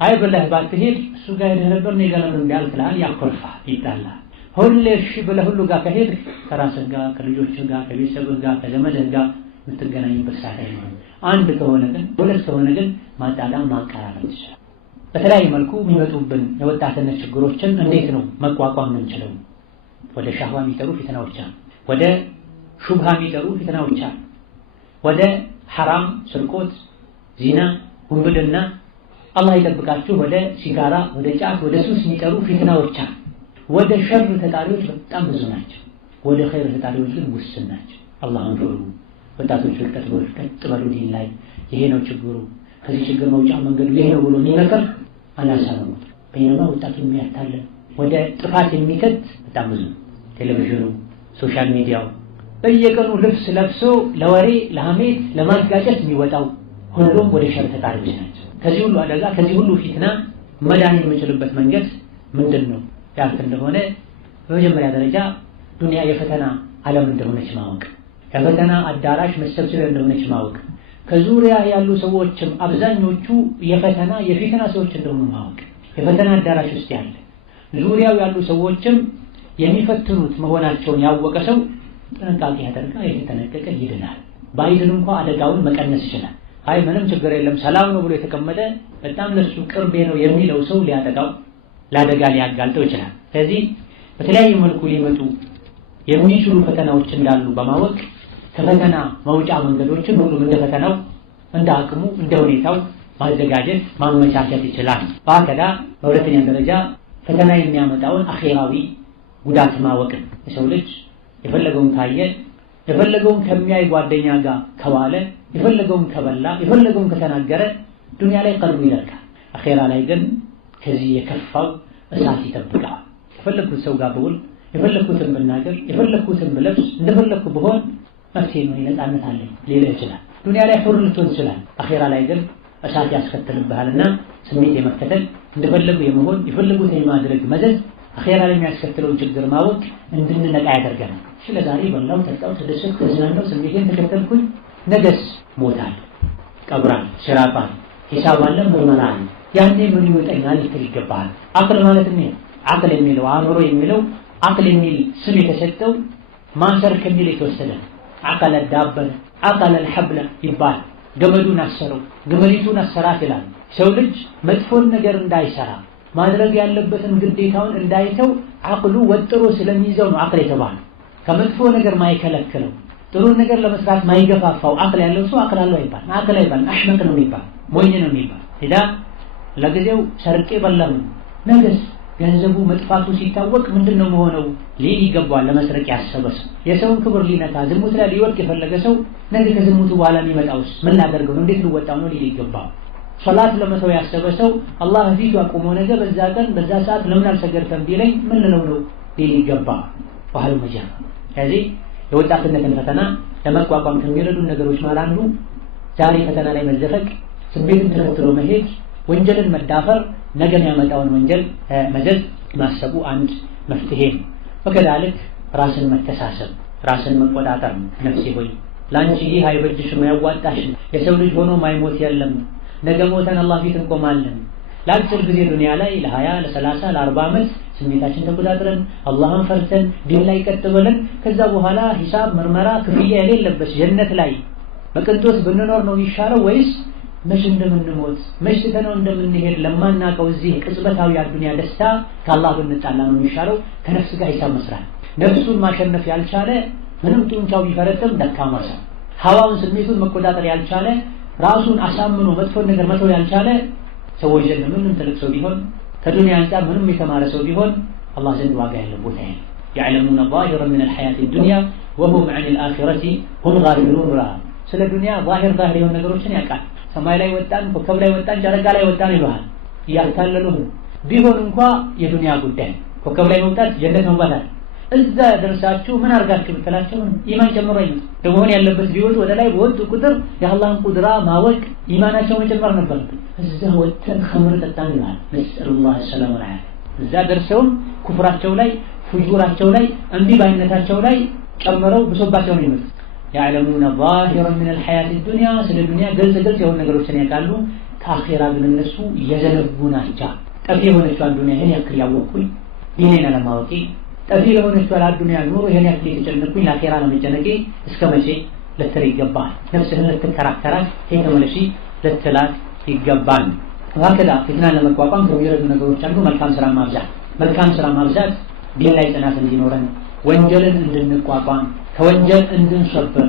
አይ ብለህ ባትሄድ እሱ ጋር ሄደህ ነበር እኔ ጋር ለምን እንዳልክላል ያኮርፋል፣ ይጣላል። ሁሌ እሺ ብለህ ሁሉ ጋር ከሄድክ ከራስህ ጋር ከልጆችህ ጋር ከቤተሰብህ ጋር ከዘመድህ ጋር የምትገናኝበት ሰዓት አይኖርም። አንድ ከሆነ ግን ሁለት ከሆነ ግን ማጣጣም ማቀራረብ ይችላል። በተለያየ መልኩ የሚመጡብን የወጣትነት ችግሮችን እንዴት ነው መቋቋም የምንችለው? ወደ ሻህዋ የሚጠሩ ፊትናዎች አሉ። ወደ ሹብሃ የሚጠሩ ፊትናዎች አሉ። ወደ ሐራም፣ ስርቆት፣ ዚና፣ ውንብድና አላህ ይጠብቃችሁ ወደ ሲጋራ፣ ወደ ጫት፣ ወደ ሱስ የሚጠሩ ፊትናዎች አሉ። ወደ ሸር ተጣሪዎች በጣም ብዙ ናቸው። ወደ ኸይር ተጣሪዎች ግን ውስን ናቸው። አላህን ፍሩ ወጣቶች፣ ቀጥ በሉ ዲን ላይ ይሄ ነው ችግሩ፣ ከዚህ ችግር መውጫ መንገዱ ይሄ ነው ብሎ የሚመክር አላሳነው። በእኛማ ወጣቱ የሚያታለን ወደ ጥፋት የሚከት በጣም ብዙ ቴሌቪዥኑ፣ ሶሻል ሚዲያው በየቀኑ ልብስ ለብሶ ለወሬ ለሐሜት ለማጋጨት የሚወጣው ሁሉም ወደ ሸር ተጣሪዎች ናቸው። ከዚህ ሁሉ አደጋ ከዚህ ሁሉ ፊትና መዳን የምንችልበት መንገድ ምንድን ነው ያልክ እንደሆነ በመጀመሪያ ደረጃ ዱንያ የፈተና ዓለም እንደሆነች ማወቅ፣ የፈተና አዳራሽ መሰብሰቢያ እንደሆነች ማወቅ፣ ከዙሪያ ያሉ ሰዎችም አብዛኞቹ የፈተና የፊትና ሰዎች እንደሆኑ ማወቅ። የፈተና አዳራሽ ውስጥ ያለ ዙሪያው ያሉ ሰዎችም የሚፈትኑት መሆናቸውን ያወቀ ሰው ጥንቃቄ ያደርጋል፣ የተጠነቀቀ ይድናል። ባይድን እንኳ አደጋውን መቀነስ ይችላል። አይ ምንም ችግር የለም ሰላም ነው ብሎ የተቀመጠ በጣም ለሱ ቅርቤ ነው የሚለው ሰው ሊያጠቃው ለአደጋ ሊያጋልጠው ይችላል። ስለዚህ በተለያዩ መልኩ ሊመጡ የሚችሉ ፈተናዎች እንዳሉ በማወቅ ከፈተና መውጫ መንገዶችን ሁሉም እንደ ፈተናው እንደ አቅሙ እንደ ሁኔታው ማዘጋጀት ማመቻቸት ይችላል። በአከዳ በሁለተኛ ደረጃ ፈተና የሚያመጣውን አኺራዊ ጉዳት ማወቅ። የሰው ልጅ የፈለገውን ካየ የፈለገውን ከሚያይ ጓደኛ ጋር ከዋለ የፈለገውን ከበላ የፈለገውን ከተናገረ ዱንያ ላይ ቀልቡ ይደርቃል። አኺራ ላይ ግን ከዚህ የከፋው እሳት ይጠብቃል። የፈለኩት ሰው ጋር ብውል የፈለኩትን ብናገር የፈለኩትን ብለብስ እንደፈለኩ ብሆን መፍትሄ ነው ነፃነት አለኝ ሌላ ይችላል። ዱንያ ላይ ሁሉ ልትሆን ይችላል። አኺራ ላይ ግን እሳት ያስከትልብሃልና ስሜት የመከተል እንደፈለጉ የመሆን የፈለጉትን የማድረግ መዘዝ አኺራ ላይ የሚያስከትለውን ችግር ማወቅ እንድንነቃ ያደርገናል። ስለዛሬ በላው ተጣው ተደሰት ተዝናናው ስሜቴን ተከተልኩኝ ነገስ ሞታል፣ ቀብራል፣ ሲራጣል፣ ሂሳብ አለ፣ ምርመራ አለ። ያኔ ምን ይወጣኛል ልትል ይገባል። አቅል ማለት ነው። አቅል የሚለው አእምሮ የሚለው አቅል የሚል ስም የተሰጠው ማንሰር ከሚል የተወሰደ አቀለ ዳበለ አቀለ الحبل ይባል ገመዱን አሰረው ግመሊቱን አሰራት ይላል። ሰው ልጅ መጥፎን ነገር እንዳይሰራ ማድረግ ያለበትን ግዴታውን እንዳይተው አቅሉ ወጥሮ ስለሚይዘው ነው አቅል የተባለው። ከመጥፎ ነገር ማይከለክለው ጥሩ ነገር ለመስራት ማይገፋፋው አቅል ያለው ሰው አቅል አለው ይባል። አቅል አይባል አሽመቅ ነው የሚባል ሞኝ ነው የሚባል። ኢዳ ለጊዜው ሰርቄ በላሁ ነገስ ገንዘቡ መጥፋቱ ሲታወቅ ምንድነው መሆነው ሊል ይገባዋል። ለመስረቅ ያሰበ ሰው የሰውን ክብር ሊነካ ዝሙት ላይ ሊወድቅ የፈለገ ሰው ነገ ከዝሙቱ በኋላ የሚመጣውስ ምን ላደርገው ነው እንዴት ልወጣው ነው ሊል ይገባዋል። ሶላት ለመተው ያሰበ ሰው አላህ ፊቱ አቆሞ ነገ በዛ ቀን በዛ ሰዓት ለምን አልሰገድከም ቢለኝ ምን ልለው ነው ሊል ይገባዋል። ባህሉ መጃ ስለዚህ የወጣትነትን ፈተና ለመቋቋም ከሚረዱ ነገሮች ማለት አንዱ ዛሬ ፈተና ላይ መዘፈቅ፣ ስሜትን ተከትሎ መሄድ፣ ወንጀልን መዳፈር ነገን ያመጣውን ወንጀል መዘዝ ማሰቡ አንድ መፍትሄ ነው። ወከዳልክ ራስን መተሳሰብ ራስን መቆጣጠር ነው። ነፍሴ ሆይ ላንቺ ይህ አይበጅሽም ያዋጣሽም የሰው ልጅ ሆኖ ማይሞት የለም ነገ ሞተን አላህ ፊት እንቆማለን። ለአጭር ጊዜ ዱንያ ላይ ለ20 ለ30 ለ40 ዓመት ስሜታችን ተቆጣጥረን አላህን ፈርተን ዲን ላይ ቀጥ ብለን ከዛ በኋላ ሂሳብ ምርመራ ክፍያ የሌለበት ጀነት ላይ በቅንጦት ብንኖር ነው የሚሻለው ወይስ መች እንደምንሞት መች ተነው እንደምንሄድ ለማናውቀው እዚህ ቅጽበታዊ አዱንያ ደስታ ከአላህ ብንጣላ ነው የሚሻለው። ከነፍስ ጋር ሂሳብ መስራት። ነፍሱን ማሸነፍ ያልቻለ ምንም ጡንቻው ቢፈረጥም ደካማ ሰው፣ ሀዋውን ስሜቱን መቆጣጠር ያልቻለ ራሱን አሳምኖ መጥፎን ነገር መተው ያልቻለ ሰዎች ዘንድ ምንም ትልቅ ሰው ቢሆን ከዱንያ አንፃር ምንም የተማረ ሰው ቢሆን አላህ ዘንድ ዋጋ ያለው ቦታ ያለ يعلمون ظاهرا من الحياة الدنيا وهم عن الآخرة هم غافلون ብለዋል። ስለ ዱንያ ዛሂር የሆኑ ነገሮችን ያውቃል። ሰማይ ላይ ወጣን፣ ኮከብ ላይ ወጣን፣ ጨረቃ ላይ ወጣን ይሉሃል። እያታለሉህ ቢሆን እንኳ የዱንያ ጉዳይ ኮከብ ላይ መውጣት ጀነት መውጣት እዛ ደርሳችሁ ምን አርጋችሁ ብትላችሁ ኢማን ጨምሮ አይመጣም። ደሞን ያለበት ቢወጡ ወደ ላይ በወጡ ቁጥር የአላህን ቁድራ ማወቅ ኢማናቸው መጨመር ነበር። እዛ ወጥተን ኸምር ጠጣን ይላል። ነስአሉላህ ሰላም ወዐላፊያ። እዛ ደርሰውም ኩፍራቸው ላይ ፍጁራቸው ላይ እንቢ ባይነታቸው ላይ ጨምረው ብሶባቸው ነው ይመጣ። يعلمون ظاهرا من الحياة الدنيا ስለ ዱንያ ግልጽ የሆኑ ነገሮችን ያውቃሉ። ከአኺራ ግን እነሱ የዘነጉ ናቸው። ጠፊ የሆነችው ዱንያ ይሄን ያክል ያወቅኩኝ ዲኔን አለማወቄ፣ ጠፊ የሆነችው ዱንያ ኑሮ ይሄን ያክል የተጨነቅኩኝ ለአኺራ ለመጨነቄ እስከ መቼ ልትል ይገባል። ነፍስህን ልትከራከራት ተመለሺ ልትላት ይገባል። ወከዛ ፊትናን ለመቋቋም ከሚረዱ ነገሮች አንዱ መልካም ስራ ማብዛት ዲን ላይ ጽናት እንዲኖረን፣ ወንጀልን እንድንቋቋም፣ ከወንጀል እንድንሰበር፣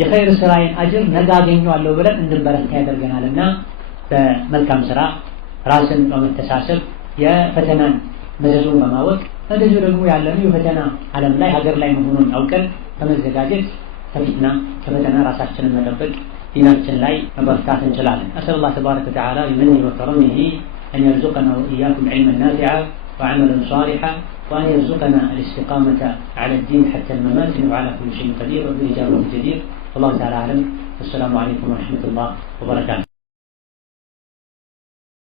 የኸይር ስራዬን አጅር ነገ አገኘዋለሁ ብለን እንድንበረታ ያደርገናልና በመልካም ስራ ራስን በመተሳሰብ የፈተናን መዘዙን በማወቅ እንደዚሁ ደግሞ ያለነው የፈተና ዓለም ላይ ሀገር ላይ መሆኑን አውቀን በመዘጋጀት ከፈተና ራሳችንን መጠበቅ ዲናችን ላይ መበርታት እንችላለን። አሰላሁ ተባረከ ወተዓላ ቢመኒሂ ወከረሚሂ أن يرزقنا وإياكم علما نافعا وعملا صالحا وأن يرزقنا الاستقامة على الدين حتى الممات إنه على كل شيء قدير وبالإجابة جدير. والله تعالى أعلم. والسلام عليكم ورحمة الله وبركاته.